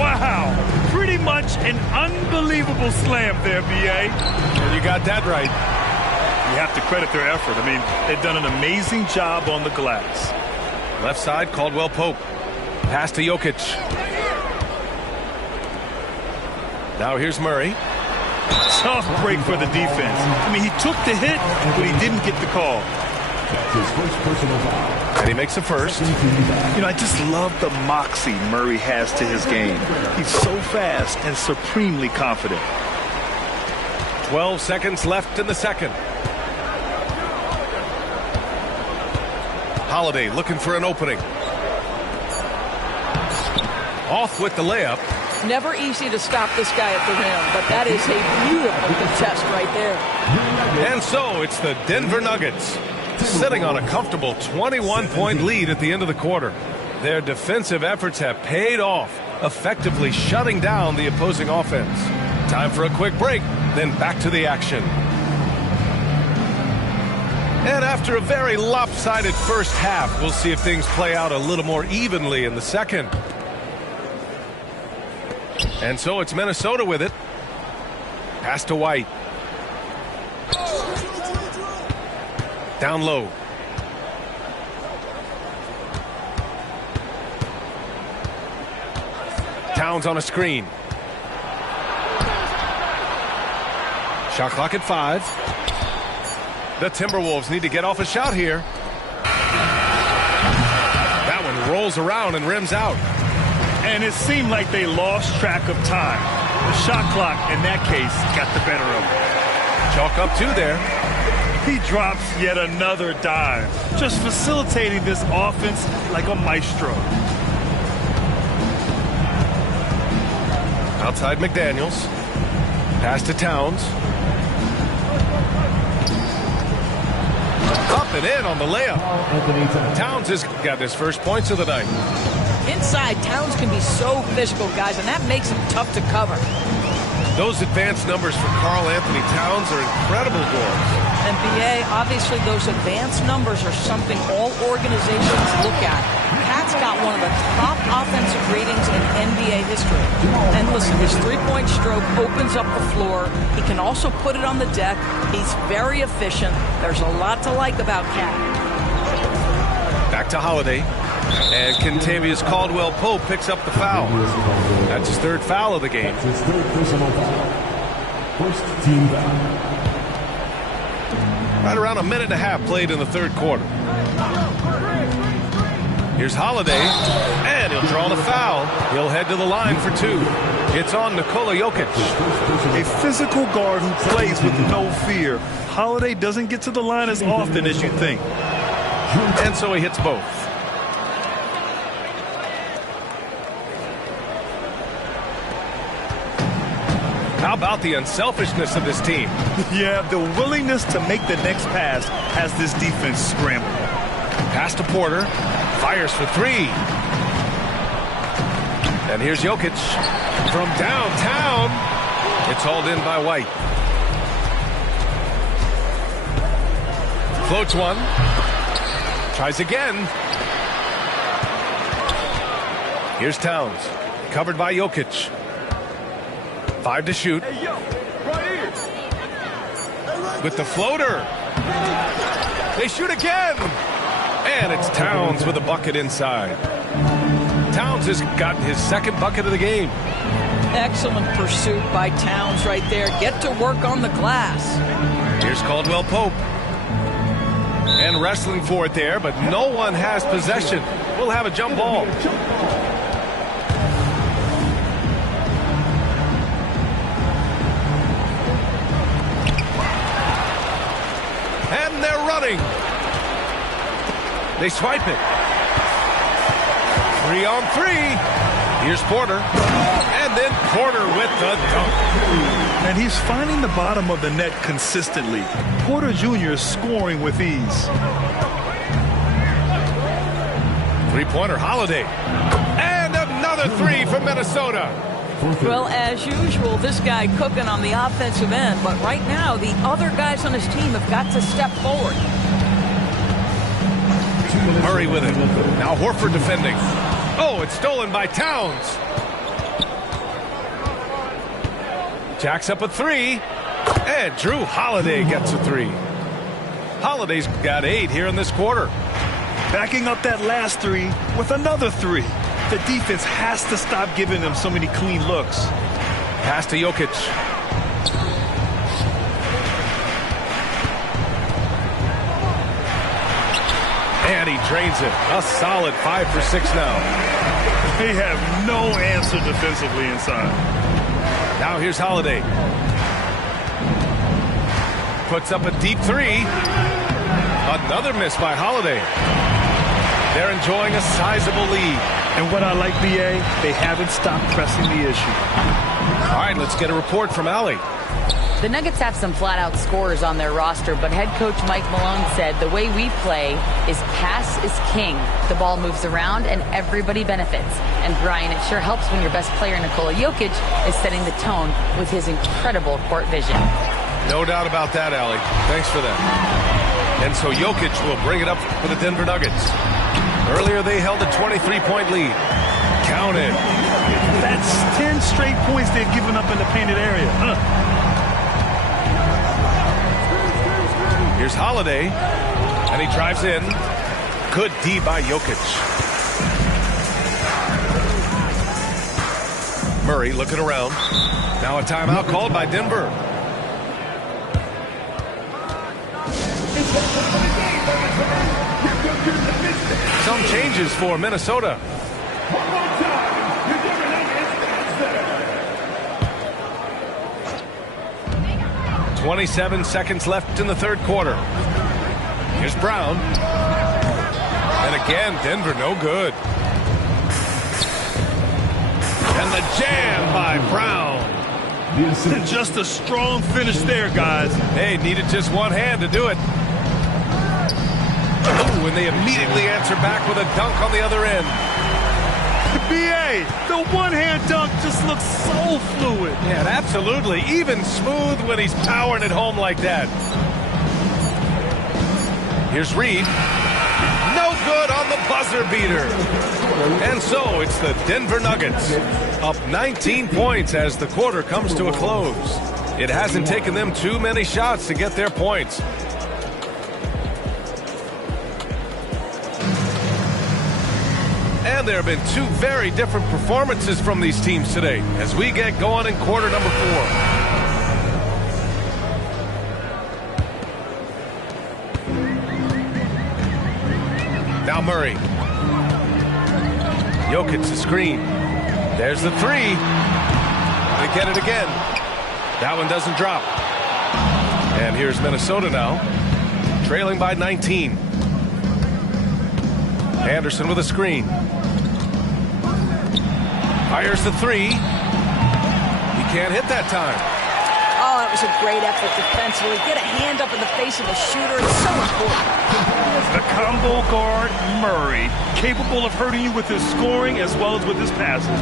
Wow, pretty much an unbelievable slam there, B.A. Well, you got that right. You have to credit their effort. I mean, they've done an amazing job on the glass. Left side, Caldwell Pope. Pass to Jokic. Now here's Murray. Tough break for the defense. I mean, he took the hit, but he didn't get the call. And he makes a first. You know, I just love the moxie Murray has to his game. He's so fast and supremely confident. 12 seconds left in the second. Holiday looking for an opening. Off with the layup. Never easy to stop this guy at the rim, but that is a beautiful contest right there. And so it's the Denver Nuggets sitting on a comfortable 21-point lead at the end of the quarter. Their defensive efforts have paid off, effectively shutting down the opposing offense. Time for a quick break, then back to the action. And after a very lopsided first half, we'll see if things play out a little more evenly in the second. And so it's Minnesota with it. Pass to White. Down low. Towns on a screen. Shot clock at 5. The Timberwolves need to get off a shot here. That one rolls around and rims out. And it seemed like they lost track of time. The shot clock, in that case, got the better of them. Chalk up 2 there. He drops yet another dive, just facilitating this offense like a maestro. Outside McDaniels. Pass to Towns. Up and in on the layup. Towns has got his first points of the night. Inside, Towns can be so physical, guys, and that makes him tough to cover. Those advanced numbers for Karl Anthony Towns are incredible goals. And BA, obviously those advanced numbers are something all organizations look at. Pat's got one of the top offensive ratings in NBA history. And listen, his three-point stroke opens up the floor. He can also put it on the deck. He's very efficient. There's a lot to like about Cat. Back to Holiday. And Kentavious Caldwell-Pope picks up the foul. That's his 3rd foul of the game. His 3rd personal foul. First team foul. Right around a minute and a half played in the 3rd quarter. Here's Holiday, and he'll draw the foul. He'll head to the line for 2. It's on Nikola Jokic. A physical guard who plays with no fear. Holiday doesn't get to the line as often as you think. And so he hits both. How about the unselfishness of this team? Yeah, the willingness to make the next pass has this defense scrambling. Pass to Porter. Fires for 3. And here's Jokic from downtown. It's hauled in by White. Floats one. Tries again. Here's Towns. Covered by Jokic. 5 to shoot. With the floater. They shoot again. And it's Towns with a bucket inside. Towns has gotten his 2nd bucket of the game. Excellent pursuit by Towns right there. Get to work on the glass. Here's Caldwell-Pope. And wrestling for it there, but no one has possession. We'll have a jump ball. And they're running. They swipe it. 3-on-3. Here's Porter. And then Porter with the dunk. And he's finding the bottom of the net consistently. Porter Jr. is scoring with ease. 3-pointer Holiday. And another 3 from Minnesota. Well, as usual, this guy cooking on the offensive end. But right now, the other guys on his team have got to step forward. Murray with it. Now Horford defending. Oh, it's stolen by Towns. Jacks up a 3. And Drew Holiday gets a 3. Holiday's got 8 here in this quarter. Backing up that last 3 with another 3. The defense has to stop giving them so many clean looks. Pass to Jokic. And he drains it. A solid 5 for 6 now. They have no answer defensively inside. Now here's Holiday. Puts up a deep 3. Another miss by Holiday. They're enjoying a sizable lead. And what I like, BA, they haven't stopped pressing the issue. All right, let's get a report from Allie. The Nuggets have some flat-out scorers on their roster, but head coach Mike Malone said the way we play is pass is king. The ball moves around and everybody benefits. And Brian, it sure helps when your best player, Nikola Jokic, is setting the tone with his incredible court vision. No doubt about that, Allie. Thanks for that. And so Jokic will bring it up for the Denver Nuggets. Earlier they held a 23-point lead. Counted. That's 10 straight points they've given up in the painted area. Here's Holiday, and he drives in. Good D by Jokic. Murray looking around. Now a timeout called by Denver. Some changes for Minnesota. 27 seconds left in the third quarter. Here's Brown. And again, Denver no good. And the jam by Brown. Just a strong finish there, guys. They needed just one hand to do it. Ooh, and they immediately answer back with a dunk on the other end. B.A., the one-hand dunk just looks so fluid. Yeah, absolutely. Even smooth when he's powering it home like that. Here's Reed. No good on the buzzer beater. And so it's the Denver Nuggets up 19 points as the quarter comes to a close. It hasn't taken them too many shots to get their points. And there have been two very different performances from these teams today as we get going in quarter number 4. Now Murray. Jokic the screen. There's the three. They get it again. That one doesn't drop. And here's Minnesota now, trailing by 19. Anderson with a screen. Fires the three. He can't hit that time. Oh, it was a great effort defensively. Get a hand up in the face of a shooter. It's so important. The combo guard, Murray, capable of hurting you with his scoring as well as with his passing.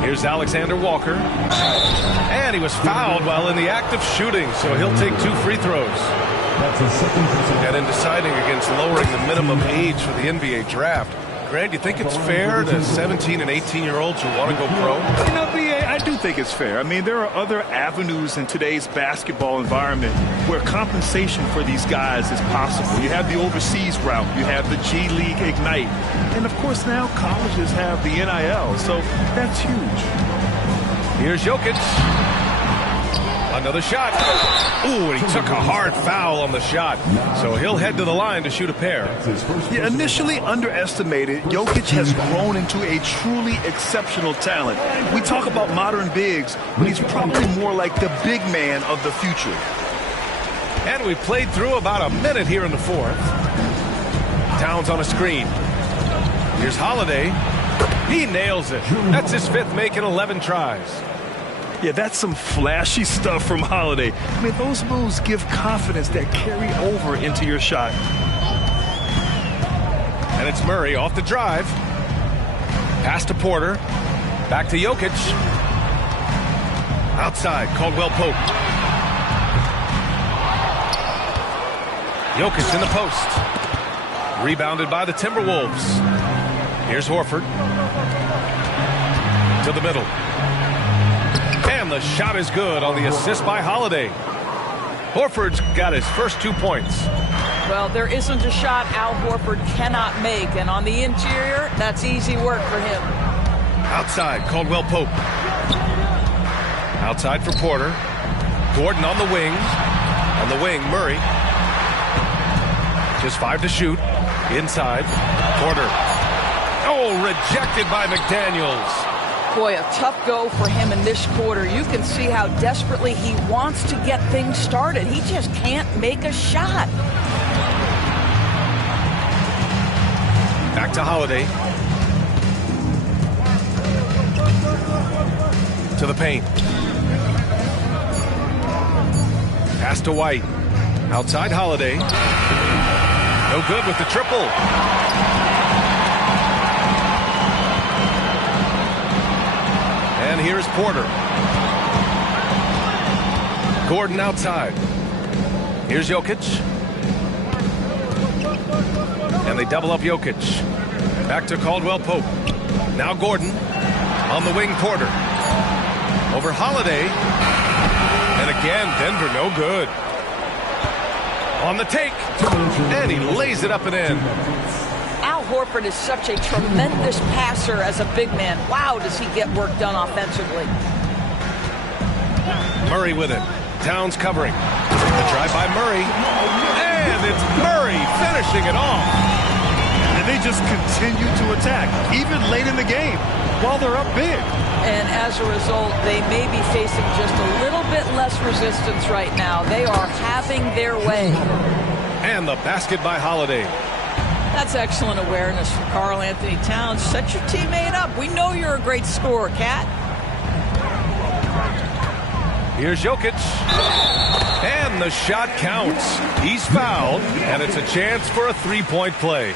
Here's Alexander Walker. And he was fouled while in the act of shooting, so he'll take 2 free throws. And in deciding against lowering the minimum age for the NBA draft, Grant, do you think it's fair to 17 and 18-year-olds who want to go pro? You know, B.A., I do think it's fair. I mean, there are other avenues in today's basketball environment where compensation for these guys is possible. You have the overseas route. You have the G League Ignite. And, of course, now colleges have the NIL. So that's huge. Here's Jokic. Another shot. Ooh, and he took a hard foul on the shot. So he'll head to the line to shoot a pair. Yeah, initially underestimated, Jokic has grown into a truly exceptional talent. We talk about modern bigs, but he's probably more like the big man of the future. And we played through about a minute here in the fourth. Towns on a screen. Here's Holiday. He nails it. That's his 5th make in 11 tries. Yeah, that's some flashy stuff from Holiday. I mean, those moves give confidence that carry over into your shot. And it's Murray off the drive. Pass to Porter. Back to Jokic. Outside, Caldwell Pope. Jokic in the post. Rebounded by the Timberwolves. Here's Horford. To the middle. And the shot is good on the assist by Holiday. Horford's got his first 2 points. Well, there isn't a shot Al Horford cannot make, and on the interior, that's easy work for him. Outside, Caldwell Pope. Outside for Porter. Gordon on the wing. On the wing, Murray. Just 5 to shoot. Inside, Porter. Oh, rejected by McDaniels. Boy, a tough go for him in this quarter. You can see how desperately he wants to get things started. He just can't make a shot. Back to Holiday. To the paint. Pass to White. Outside Holiday. No good with the triple. And here's Porter. Gordon outside. Here's Jokic. And they double up Jokic. Back to Caldwell Pope. Now Gordon. On the wing, Porter. Over Holiday. And again, Denver no good. On the take. And he lays it up and in. Al Horford is such a tremendous passer as a big man. Wow, does he get work done offensively. Murray with it. Towns covering. The drive by Murray. And it's Murray finishing it off. And they just continue to attack, even late in the game, while they're up big. And as a result, they may be facing just a little bit less resistance right now. They are having their way. And the basket by Holiday. That's excellent awareness from Karl Anthony Towns. Set your teammate up. We know you're a great scorer, Cat. Here's Jokic. And the shot counts. He's fouled, and it's a chance for a three-point play.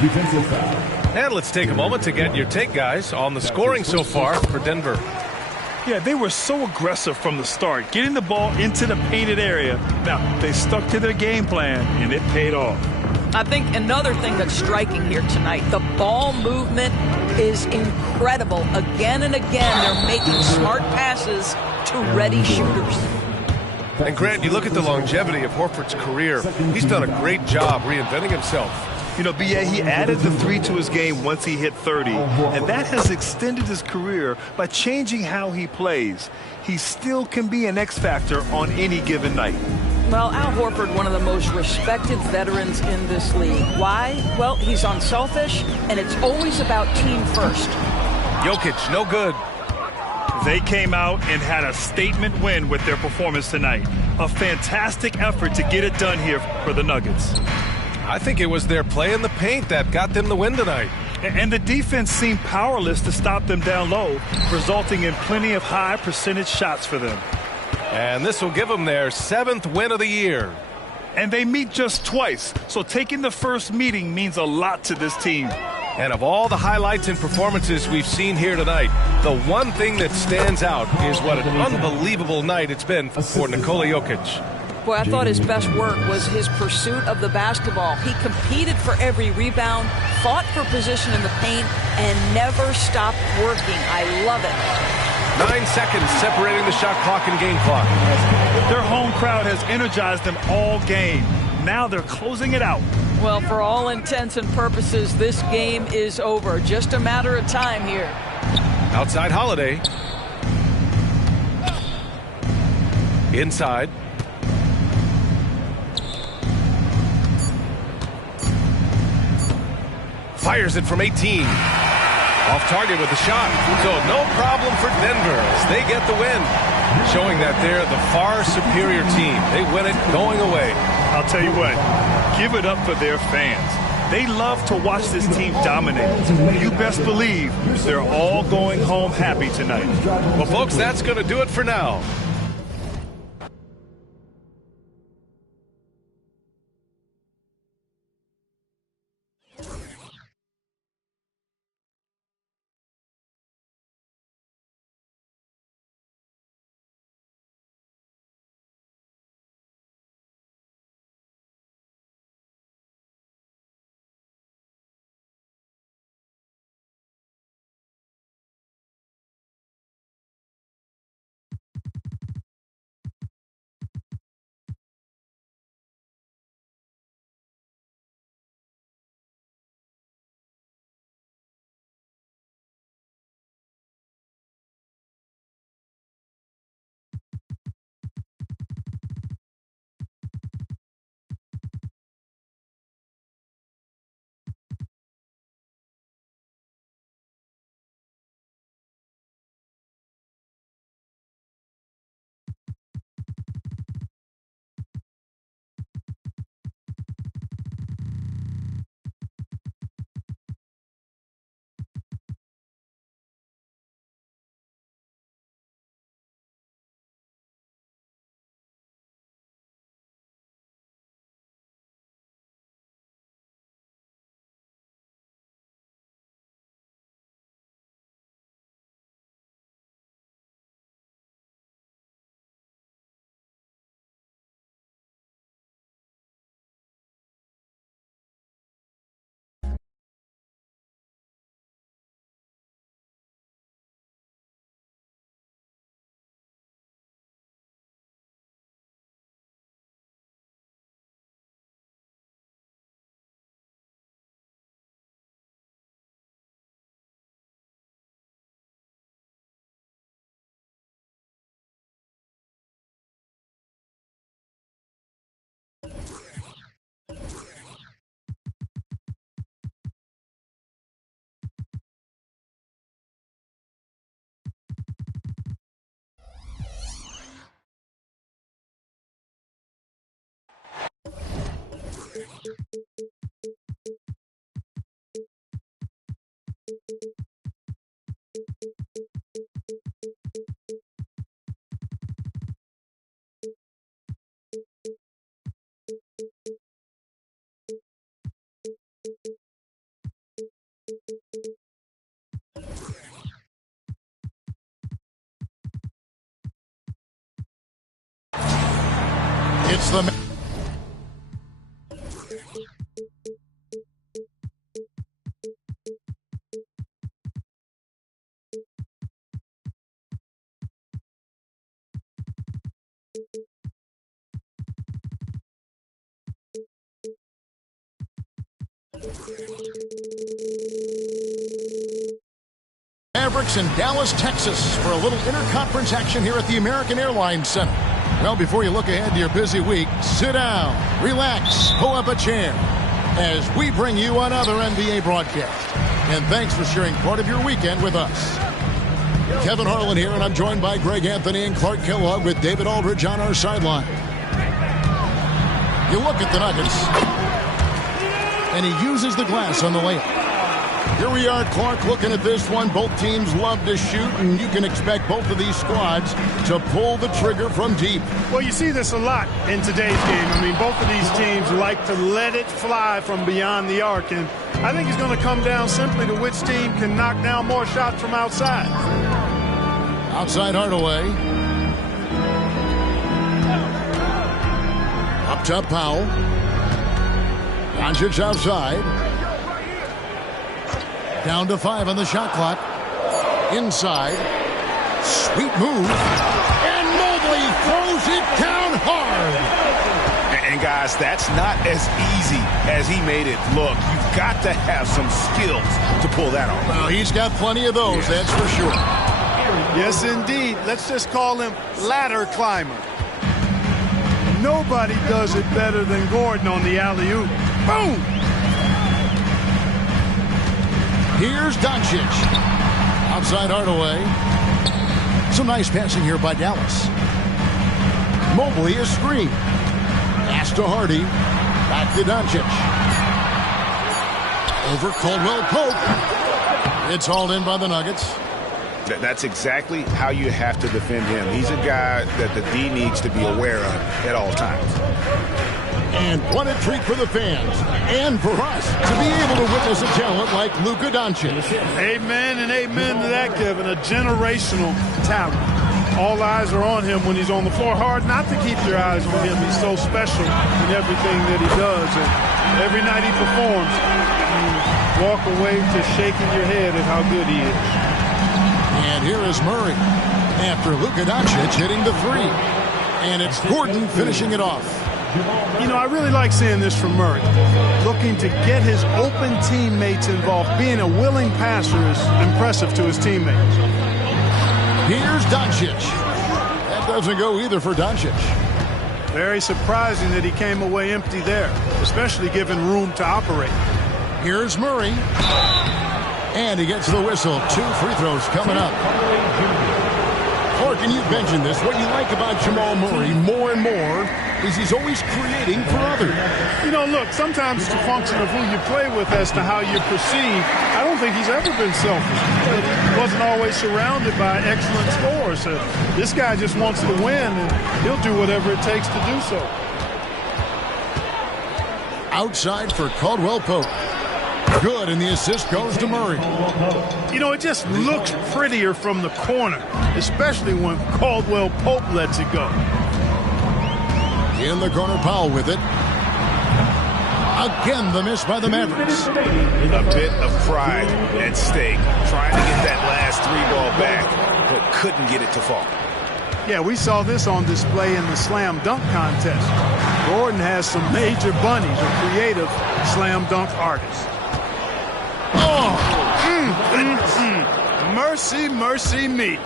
Defensive foul. And let's take a moment to get your take, guys, on the scoring so far for Denver. Yeah, they were so aggressive from the start, getting the ball into the painted area. Now, they stuck to their game plan, and it paid off. I think another thing that's striking here tonight, the ball movement is incredible. Again and again, they're making smart passes to ready shooters. And Grant, you look at the longevity of Horford's career. He's done a great job reinventing himself. You know, B.A., he added the three to his game once he hit 30, and that has extended his career by changing how he plays. He still can be an X factor on any given night. Well, Al Horford, one of the most respected veterans in this league. Why? Well, he's unselfish, and it's always about team first. Jokic, no good. They came out and had a statement win with their performance tonight. A fantastic effort to get it done here for the Nuggets. I think it was their play in the paint that got them the win tonight. And the defense seemed powerless to stop them down low, resulting in plenty of high percentage shots for them. And this will give them their 7th win of the year. And they meet just twice, so taking the first meeting means a lot to this team. And of all the highlights and performances we've seen here tonight, the one thing that stands out is what an unbelievable night it's been for Nikola Jokic. Boy, I thought his best work was his pursuit of the basketball. He competed for every rebound, fought for position in the paint, and never stopped working. I love it. 9 seconds separating the shot clock and game clock. Their home crowd has energized them all game. Now they're closing it out. Well, for all intents and purposes, this game is over. Just a matter of time here. Outside Holiday. Inside. Fires it from 18. Off target with the shot. So no problem for Denver as they get the win. Showing that they're the far superior team. They win it going away. I'll tell you what, give it up for their fans. They love to watch this team dominate. You best believe they're all going home happy tonight. Well, folks, that's going to do it for now. It's the Mavericks in Dallas, Texas for a little interconference action here at the American Airlines Center. Well, before you look ahead to your busy week, sit down, relax, pull up a chair as we bring you another NBA broadcast. And thanks for sharing part of your weekend with us. Kevin Harlan here, and I'm joined by Greg Anthony and Clark Kellogg with David Aldridge on our sideline. You look at the Nuggets, and he uses the glass on the layup. Here we are, Clark, looking at this one. Both teams love to shoot, and you can expect both of these squads to pull the trigger from deep. Well, you see this a lot in today's game. I mean, both of these teams like to let it fly from beyond the arc, and I think it's going to come down simply to which team can knock down more shots from outside. Outside Hardaway. Up top Powell. Doncic outside. Down to 5 on the shot clock. Inside. Sweet move. And Mobley throws it down hard. And guys, that's not as easy as he made it look. You've got to have some skills to pull that off. Well, he's got plenty of those, that's for sure. Yes, indeed. Let's just call him ladder climber. Nobody does it better than Gordon on the alley-oop. Boom! Here's Doncic. Outside Hardaway. Some nice passing here by Dallas. Mobley is screen. Pass to Hardy. Back to Doncic. Over Caldwell Pope. It's hauled in by the Nuggets. That's exactly how you have to defend him. He's a guy that the D needs to be aware of at all times. And what a treat for the fans and for us to be able to witness a talent like Luka Doncic. Amen and amen to that, Kevin. A generational talent. All eyes are on him when he's on the floor. Hard not to keep your eyes on him. He's so special in everything that he does. And every night he performs, you walk away just shaking your head at how good he is. And here is Murray after Luka Doncic hitting the 3. And it's Gordon finishing it off. You know, I really like seeing this from Murray. Looking to get his open teammates involved. Being a willing passer is impressive to his teammates. Here's Doncic. That doesn't go either for Doncic. Very surprising that he came away empty there, especially given room to operate. Here's Murray. And he gets the whistle. 2 free throws coming up. Clark, and you've mentioned this. What you like about Jamal Murray more and more is he's always creating for others. You know, look, sometimes it's a function of who you play with as to how you're perceived. I don't think he's ever been selfish. But he wasn't always surrounded by excellent scores. So this guy just wants to win, and he'll do whatever it takes to do so. Outside for Caldwell Pope. Good, and the assist goes to Murray. You know, it just looks prettier from the corner, especially when Caldwell Pope lets it go. In the corner, Powell with it. Again, the miss by the Mavericks. A bit of pride at stake. Trying to get that last 3-ball back, but couldn't get it to fall. Yeah, we saw this on display in the slam dunk contest. Gordon has some major bunnies, a creative slam dunk artist. Mercy, mercy me.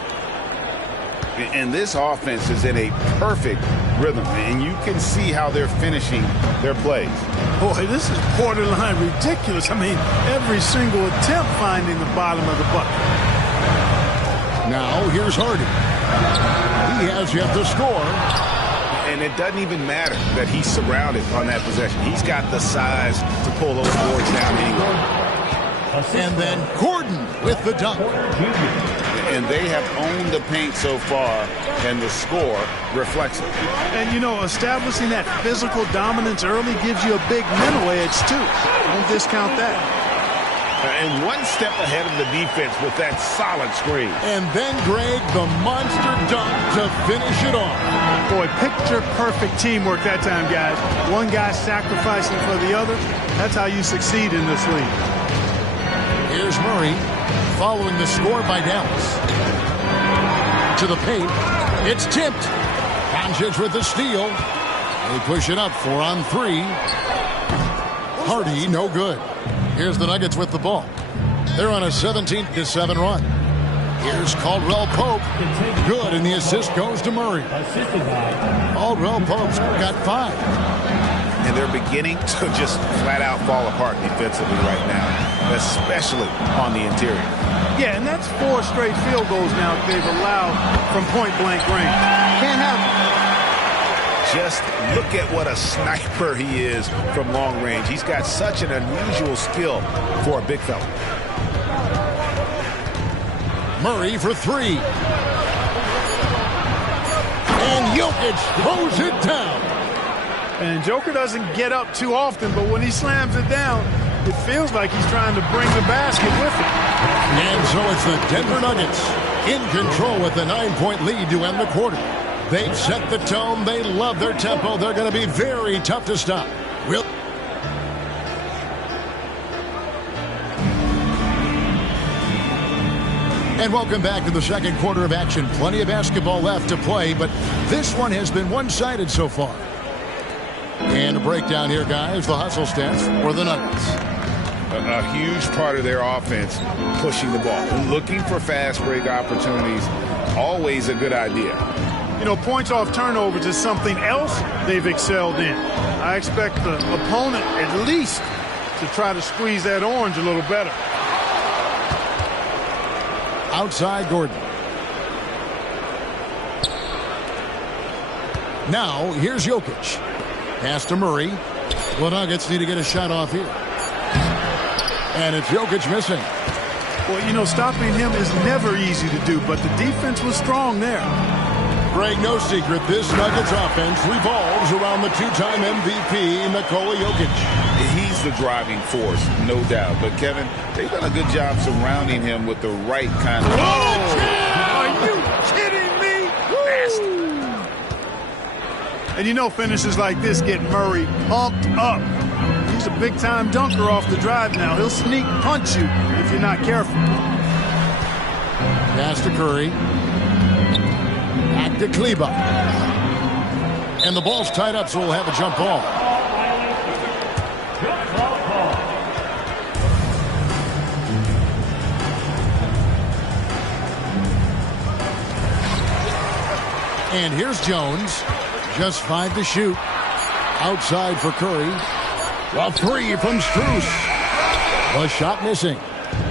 And this offense is in a perfect rhythm, and you can see how they're finishing their plays. Boy, this is borderline ridiculous. I mean, every single attempt finding the bottom of the bucket. Now, here's Hardy. He has yet to score. And it doesn't even matter that he's surrounded on that possession. He's got the size to pull those boards down anyway. And then Gordon with the dunk. And they have owned the paint so far, and the score reflects it. And, you know, establishing that physical dominance early gives you a big mental edge, too. Don't discount that. And one step ahead of the defense with that solid screen. And then, Greg, the monster dunk to finish it off. Boy, picture-perfect teamwork that time, guys. One guy sacrificing for the other. That's how you succeed in this league. Here's Murray following the score by Dallas. To the paint. It's tipped. Doncic with the steal. They push it up 4 on 3. Hardy, no good. Here's the Nuggets with the ball. They're on a 17-7 run. Here's Caldwell Pope. Good, and the assist goes to Murray. Caldwell Pope's got 5. And they're beginning to just flat-out fall apart defensively right now, especially on the interior. Yeah, and that's 4 straight field goals now that they've allowed from point-blank range. Can't have it. Just look at what a sniper he is from long range. He's got such an unusual skill for a big fella. Murray for 3. And Jokic throws it down. And Joker doesn't get up too often, but when he slams it down, it feels like he's trying to bring the basket with him. And so it's the Denver Nuggets in control with a 9-point lead to end the quarter. They've set the tone. They love their tempo. They're going to be very tough to stop. And welcome back to the second quarter of action. Plenty of basketball left to play, but this one has been one-sided so far. And a breakdown here, guys. The hustle stats for the Nuggets. A huge part of their offense, pushing the ball. Looking for fast break opportunities, always a good idea. You know, points off turnovers is something else they've excelled in. I expect the opponent at least to try to squeeze that orange a little better. Outside Gordon. Now, here's Jokic. Pass to Murray. The Nuggets need to get a shot off here. And it's Jokic missing. Well, you know, stopping him is never easy to do, but the defense was strong there. Greg, no secret, this Nuggets offense revolves around the 2-time MVP, Nikola Jokic. He's the driving force, no doubt. But, Kevin, they've done a good job surrounding him with the right kind of... Are you kidding me? Nasty. And you know finishes like this get Murray pumped up. He's a big-time dunker off the drive now. He'll sneak punch you if you're not careful. Pass to Curry. Back to Kleber. And the ball's tied up, so we'll have a jump ball. And here's Jones. Just 5 to shoot. Outside for Curry. A 3 from Strus. The shot missing.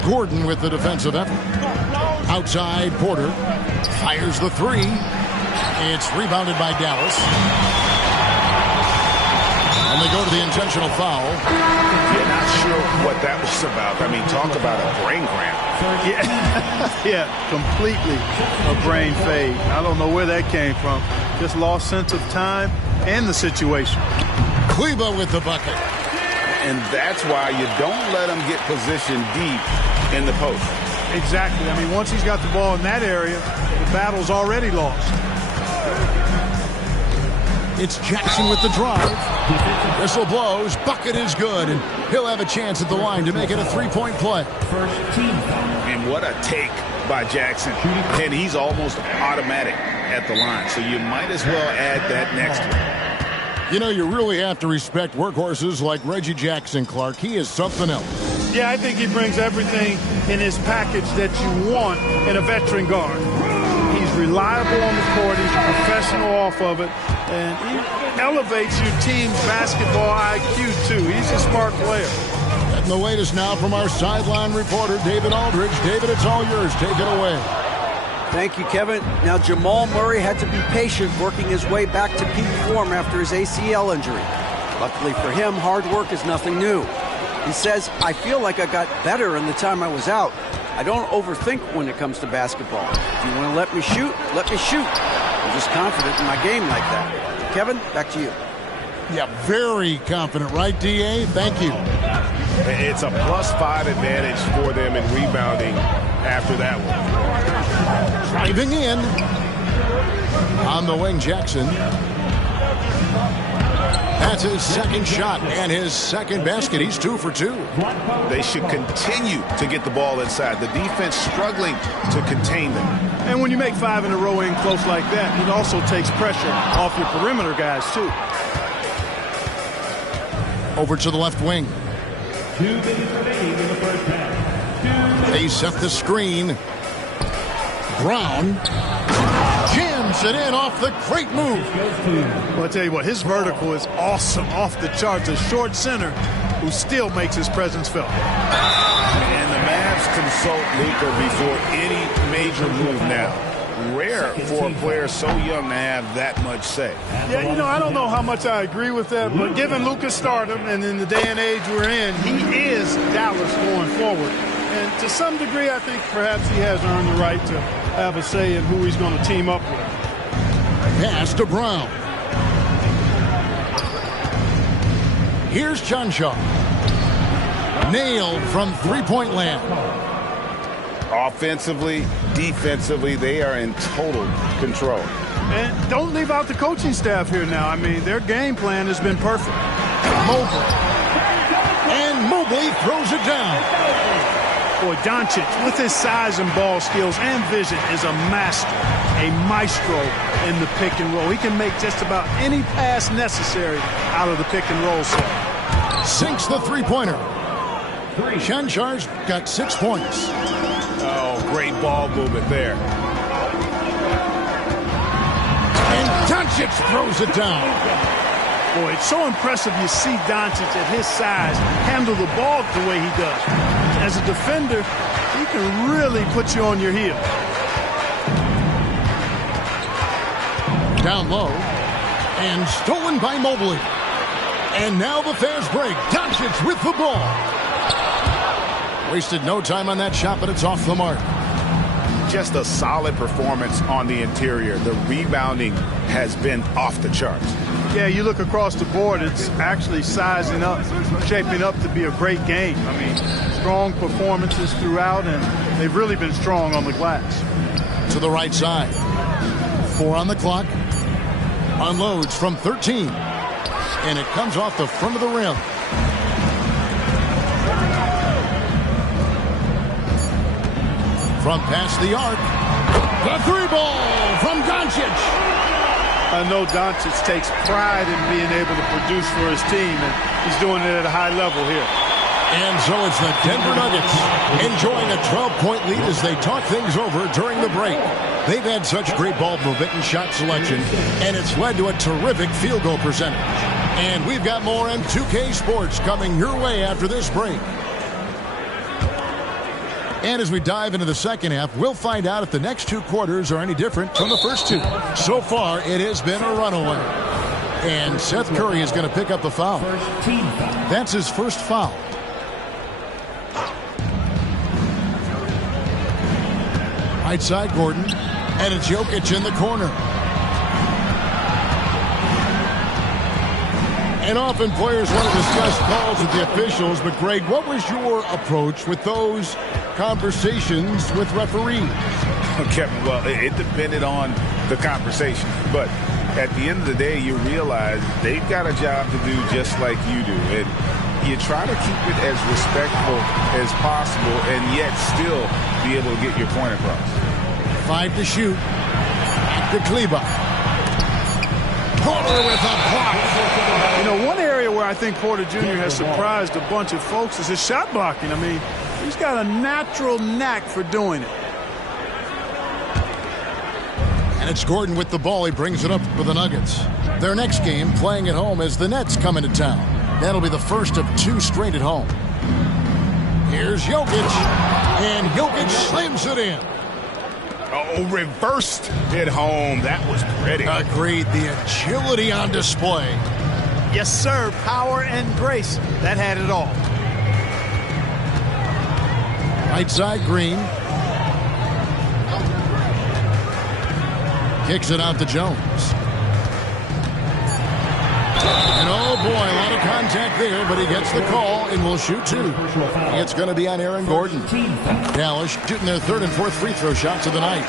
Gordon with the defensive effort. Outside, Porter. Fires the 3. It's rebounded by Dallas. And they go to the intentional foul. You're not sure what that was about. I mean, talk about a brain cramp. Yeah, completely a brain fade. I don't know where that came from. Just lost sense of time and the situation. Kleber with the bucket. And that's why you don't let him get positioned deep in the post. Exactly. I mean, once he's got the ball in that area, the battle's already lost. It's Jackson with the drive. Whistle blows. Bucket is good. And he'll have a chance at the line to make it a 3-point play. And what a take by Jackson. And he's almost automatic at the line. So you might as well add that next one. You know, you really have to respect workhorses like Reggie Jackson, Clark. He is something else. Yeah, I think he brings everything in his package that you want in a veteran guard. He's reliable on the court. He's a professional off of it. And he elevates your team's basketball IQ, too. He's a smart player. And the latest now from our sideline reporter, David Aldridge. David, it's all yours. Take it away. Thank you, Kevin. Now, Jamal Murray had to be patient working his way back to peak form after his ACL injury. Luckily for him, hard work is nothing new. He says, I feel like I got better in the time I was out. I don't overthink when it comes to basketball. If you want to let me shoot, let me shoot. I'm just confident in my game like that. Kevin, back to you. Yeah, very confident, right, D.A.? Thank you. It's a +5 advantage for them in rebounding after that one. Driving in. On the wing, Jackson. That's his second shot and his second basket. He's 2 for 2. They should continue to get the ball inside. The defense struggling to contain them. And when you make 5 in a row in close like that, it also takes pressure off your perimeter guys, too. Over to the left wing. 2 minutes remaining in the first half. They set the screen. Brown jams it in off the great move. Well, I'll tell you what, his vertical is awesome, off the charts. A short center who still makes his presence felt. And the Mavs consult Luka before any major move now. Rare for a player so young to have that much say. Yeah, you know, I don't know how much I agree with that, but given Luka's stardom and in the day and age we're in, he is Dallas going forward. And to some degree, I think perhaps he has earned the right to have a say in who he's going to team up with. Pass to Brown. Here's John Shaw. Nailed from three-point land. Offensively, defensively, they are in total control. And don't leave out the coaching staff here now. I mean, their game plan has been perfect. Mobley. And Mobley throws it down. Boy, Doncic, with his size and ball skills and vision, is a master, a maestro in the pick and roll. He can make just about any pass necessary out of the pick and roll set. Sinks the three-pointer. Shanchar's got 6 points. Oh, great ball movement there. And Doncic throws it down. Boy, it's so impressive you see Doncic at his size handle the ball the way he does. As a defender, he can really put you on your heel. Down low. And stolen by Mobley. And now the fast break. Doncic with the ball. Wasted no time on that shot, but it's off the mark. Just a solid performance on the interior. The rebounding has been off the charts. Yeah, you look across the board, it's actually sizing up, shaping up to be a great game. I mean, strong performances throughout, and they've really been strong on the glass. To the right side. 4 on the clock. Unloads from 13. And it comes off the front of the rim. From past the arc. The 3-ball from Doncic. I know Doncic takes pride in being able to produce for his team, and he's doing it at a high level here. And so it's the Denver Nuggets enjoying a 12-point lead as they talk things over during the break. They've had such great ball movement and shot selection, and it's led to a terrific field goal percentage. And we've got more on 2K Sports coming your way after this break. And as we dive into the second half, we'll find out if the next 2 quarters are any different from the first 2. So far, it has been a runaway. And Seth Curry is going to pick up the foul. That's his first foul. Right side, Gordon. And it's Jokic in the corner. And often players want to discuss calls with the officials, but Greg, what was your approach with those conversations with referees? Kevin, well, it depended on the conversation, but at the end of the day, you realize they've got a job to do just like you do, and you try to keep it as respectful as possible and yet still be able to get your point across. 5 to shoot. To Kleber. Porter with a block. You know, one area where I think Porter Jr. has surprised a bunch of folks is his shot blocking. I mean, he's got a natural knack for doing it. And it's Gordon with the ball. He brings it up for the Nuggets. Their next game, playing at home, as the Nets come into town. That'll be the first of 2 straight at home. Here's Jokic. And Jokic slams it in. Oh, reversed at home. That was pretty. Agreed. The agility on display. Yes, sir. Power and grace. That had it all. Right side, Green. Kicks it out to Jones. And oh boy, a lot of contact there, but he gets the call and will shoot two. It's going to be on Aaron Gordon. Dallas shooting their third and fourth free throw shots of the night.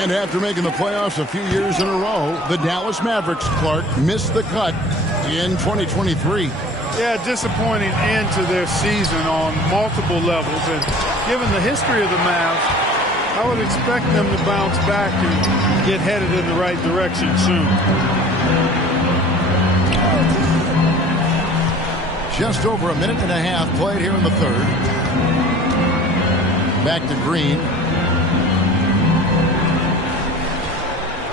And after making the playoffs a few years in a row, the Dallas Mavericks, Clark, missed the cut in 2023. Yeah, disappointing end to their season on multiple levels. And given the history of the Mavs, I would expect them to bounce back and get headed in the right direction soon. Just over a minute and a half played here in the third. Back to Green.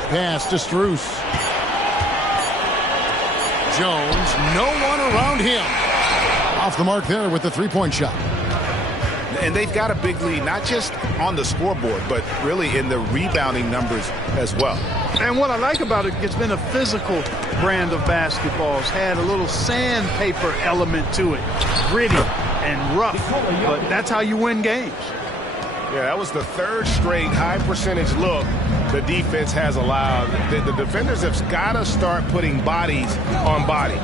Pass to Strus. Jones, no one around him. Off the mark there with the three-point shot. And they've got a big lead, not just on the scoreboard, but really in the rebounding numbers as well. And what I like about it, it's been a physical brand of basketball. It's had a little sandpaper element to it. Gritty and rough, but that's how you win games. Yeah, that was the third straight high percentage look the defense has allowed. The defenders have got to start putting bodies on bodies.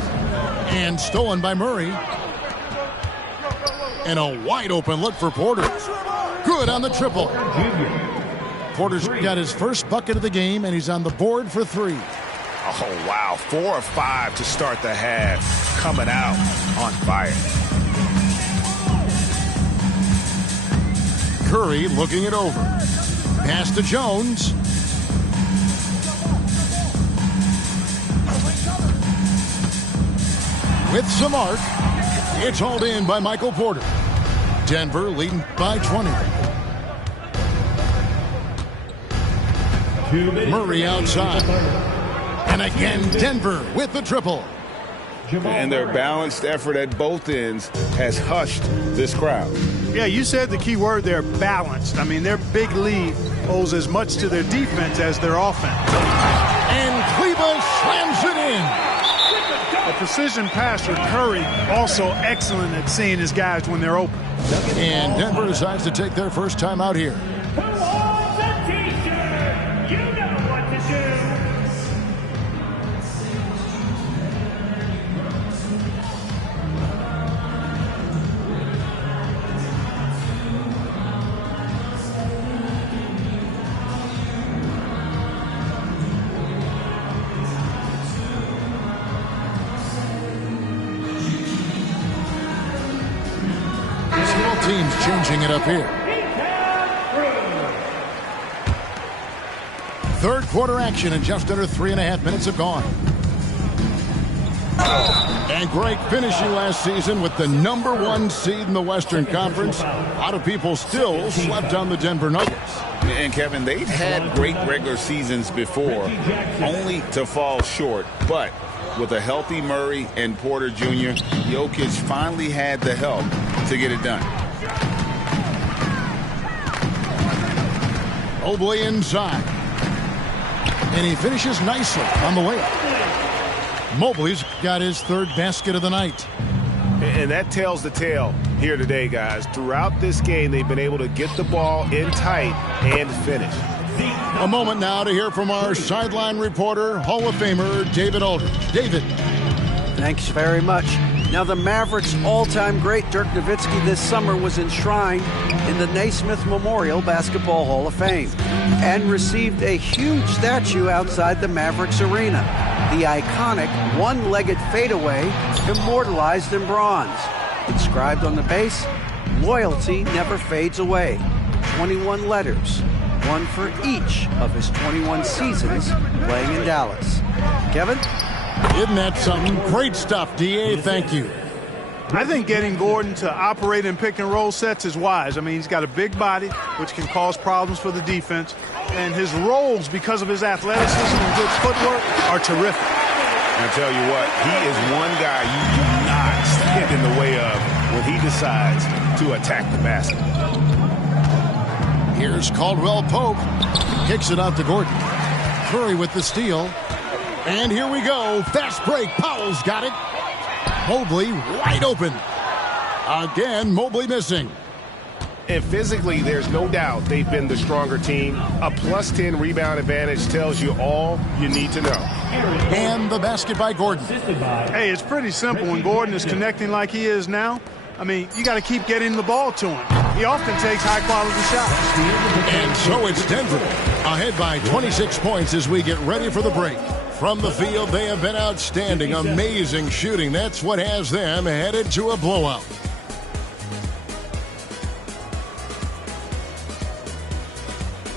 And stolen by Murray. And a wide open look for Porter. Good on the triple. Porter's got his first bucket of the game, and he's on the board for three. Oh, wow. 4 of 5 to start the half. Coming out on fire. Curry looking it over. Pass to Jones. With some arc, it's hauled in by Michael Porter. Denver leading by 20. Murray outside. And again, Denver with the triple. And their balanced effort at both ends has hushed this crowd. Yeah, you said the key word there, balanced. I mean, their big lead owes as much to their defense as their offense. And Kleber slams it in. A precision passer, Curry, also excellent at seeing his guys when they're open. And Denver decides to take their first time out here. Teams changing it up here. Third quarter action and just under 3.5 minutes have gone. And great finishing last season with the #1 seed in the Western Conference. A lot of people still slept on the Denver Nuggets. And Kevin, they've had great regular seasons before, only to fall short. But with a healthy Murray and Porter Jr., Jokic finally had the help to get it done. Mobley inside. And he finishes nicely on the way up. Mobley's got his third basket of the night. And that tells the tale here today, guys. Throughout this game, they've been able to get the ball in tight and finish. A moment now to hear from our sideline reporter, Hall of Famer David Aldridge. David. Thanks very much. Now, the Mavericks' all-time great Dirk Nowitzki this summer was enshrined in the Naismith Memorial Basketball Hall of Fame and received a huge statue outside the Mavericks arena. The iconic one-legged fadeaway immortalized in bronze. Inscribed on the base, loyalty never fades away. 21 letters, one for each of his 21 seasons playing in Dallas. Kevin? Isn't that something? Great stuff, D.A. Thank you. I think getting Gordon to operate in pick and roll sets is wise. I mean, he's got a big body, which can cause problems for the defense. And his rolls, because of his athleticism and good footwork, are terrific. I tell you what, he is one guy you do not stand in the way of when he decides to attack the basket. Here's Caldwell Pope. Kicks it out to Gordon. Curry with the steal. And here we go. Fast break. Powell's got it. Mobley wide open. Again, Mobley missing. And physically, there's no doubt they've been the stronger team. A +10 rebound advantage tells you all you need to know. And the basket by Gordon. Hey, it's pretty simple when Gordon is connecting like he is now. I mean, you got to keep getting the ball to him. He often takes high-quality shots. And so it's Denver ahead by 26 points as we get ready for the break. From the field, they have been outstanding. Amazing shooting. That's what has them headed to a blowout.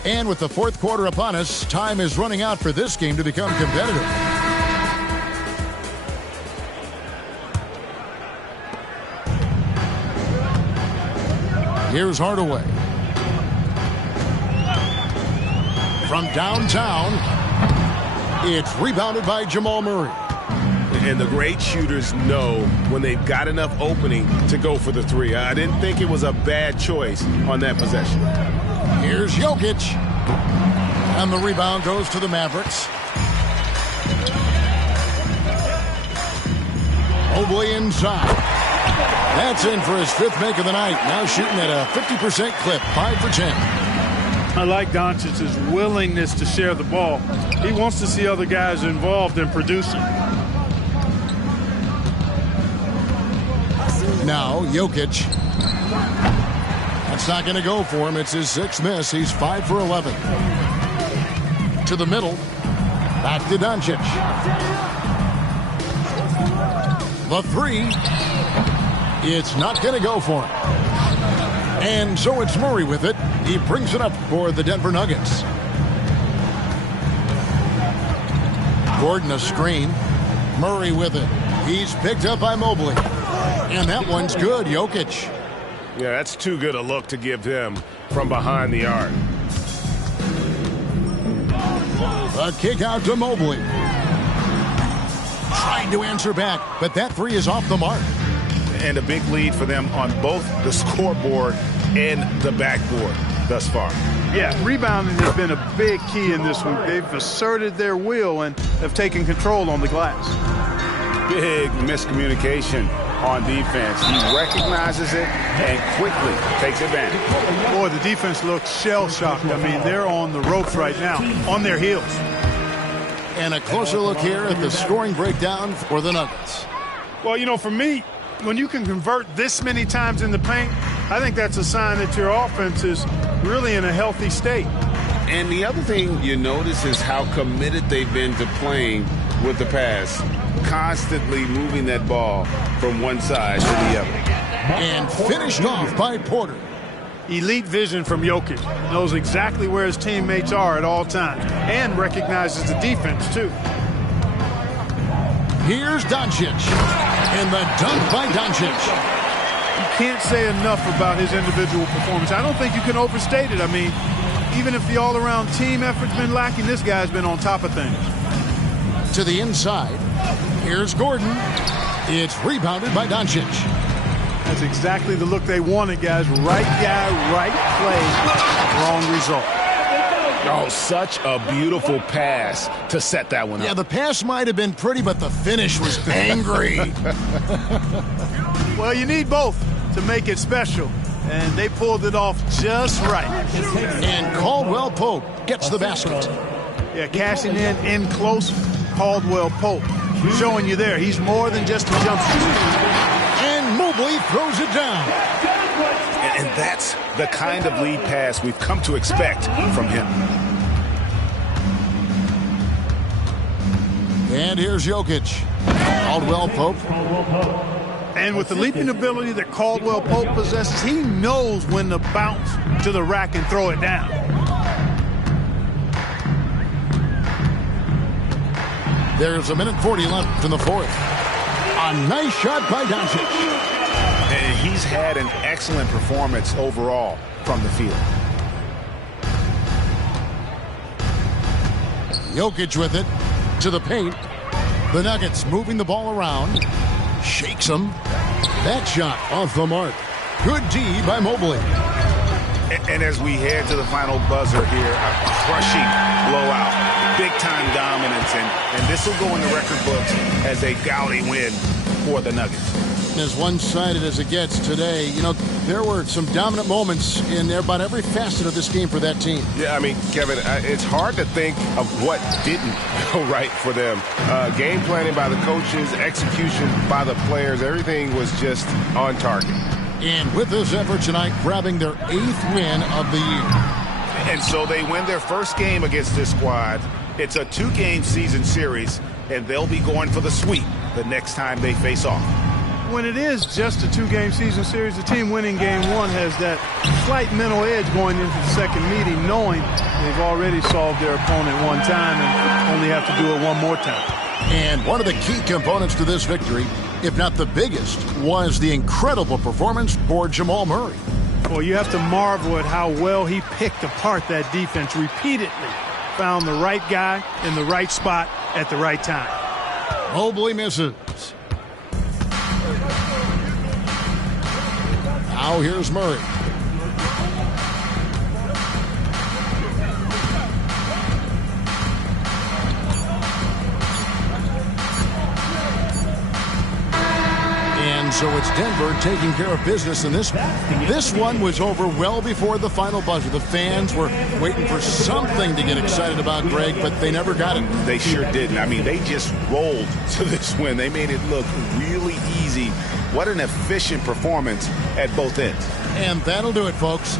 And with the fourth quarter upon us, time is running out for this game to become competitive. Here's Hardaway. From downtown, it's rebounded by Jamal Murray. And the great shooters know when they've got enough opening to go for the three. I didn't think it was a bad choice on that possession. Here's Jokic. And the rebound goes to the Mavericks. Mobley inside. That's in for his fifth make of the night. Now shooting at a 50% clip, 5 for 10. I like Doncic's willingness to share the ball. He wants to see other guys involved in producing. Now Jokic. That's not going to go for him. It's his sixth miss. He's 5 for 11. To the middle. Back to Doncic. The three. It's not going to go for him. And so it's Murray with it. He brings it up for the Denver Nuggets. Gordon a screen. Murray with it. He's picked up by Mobley. And that one's good. Jokic. Yeah, that's too good a look to give him from behind the arc. A kick out to Mobley. Trying to answer back, but that three is off the mark. And a big lead for them on both the scoreboard and the backboard thus far. Yeah, rebounding has been a big key in this one. They've asserted their will and have taken control on the glass. Big miscommunication on defense. He recognizes it and quickly takes advantage. Boy, the defense looks shell-shocked. I mean, they're on the ropes right now, on their heels. And a closer look here at the scoring breakdown for the Nuggets. Well, you know, for me, when you can convert this many times in the paint, I think that's a sign that your offense is really in a healthy state. And the other thing you notice is how committed they've been to playing with the pass, constantly moving that ball from one side to the other. And finished off by Porter. Elite vision from Jokic. Knows exactly where his teammates are at all times and recognizes the defense, too. Here's Doncic. And the dunk by Doncic. You can't say enough about his individual performance. I don't think you can overstate it. I mean, even if the all-around team effort's been lacking, this guy's been on top of things. To the inside. Here's Gordon. It's rebounded by Doncic. That's exactly the look they wanted, guys. Right guy, right play, wrong result. Oh, such a beautiful pass to set that one up. Yeah, the pass might have been pretty, but the finish was angry. Well, you need both to make it special, and they pulled it off just right. And Caldwell Pope gets the basket. Yeah, cashing in close, Caldwell Pope. Showing you there, he's more than just a jump shooter. And Mobley throws it down. And that's the kind of lead pass we've come to expect from him. And here's Jokic. Caldwell Pope. And with the leaping ability that Caldwell Pope possesses, he knows when to bounce to the rack and throw it down. There's 1:40 left in the fourth. A nice shot by Doncic. And he's had an excellent performance overall from the field. Jokic with it to the paint. The Nuggets moving the ball around. Shakes him. That shot off the mark. Good D by Mobley. And as we head to the final buzzer here, a crushing blowout. Big-time dominance, and this will go in the record books as a gaudy win for the Nuggets. As one-sided as it gets today, you know, there were some dominant moments in about every facet of this game for that team. Yeah, I mean, Kevin, it's hard to think of what didn't go right for them. Game planning by the coaches, execution by the players, everything was just on target. And with this effort tonight, grabbing their 8th win of the year. And so they win their first game against this squad. It's a 2-game season series, and they'll be going for the sweep the next time they face off. When it is just a 2-game season series, the team winning game 1 has that slight mental edge going into the second meeting, knowing they've already solved their opponent one time and only have to do it one more time. And one of the key components to this victory, if not the biggest, was the incredible performance for Jamal Murray. Well, you have to marvel at how well he picked apart that defense repeatedly. Found the right guy in the right spot at the right time. Mobley misses. Now here's Murray. And so it's Denver taking care of business in this one. This one was over well before the final buzzer. The fans were waiting for something to get excited about, Greg, but they never got it. They sure didn't. I mean, they just rolled to this win. They made it look really easy. What an efficient performance at both ends. And that'll do it, folks.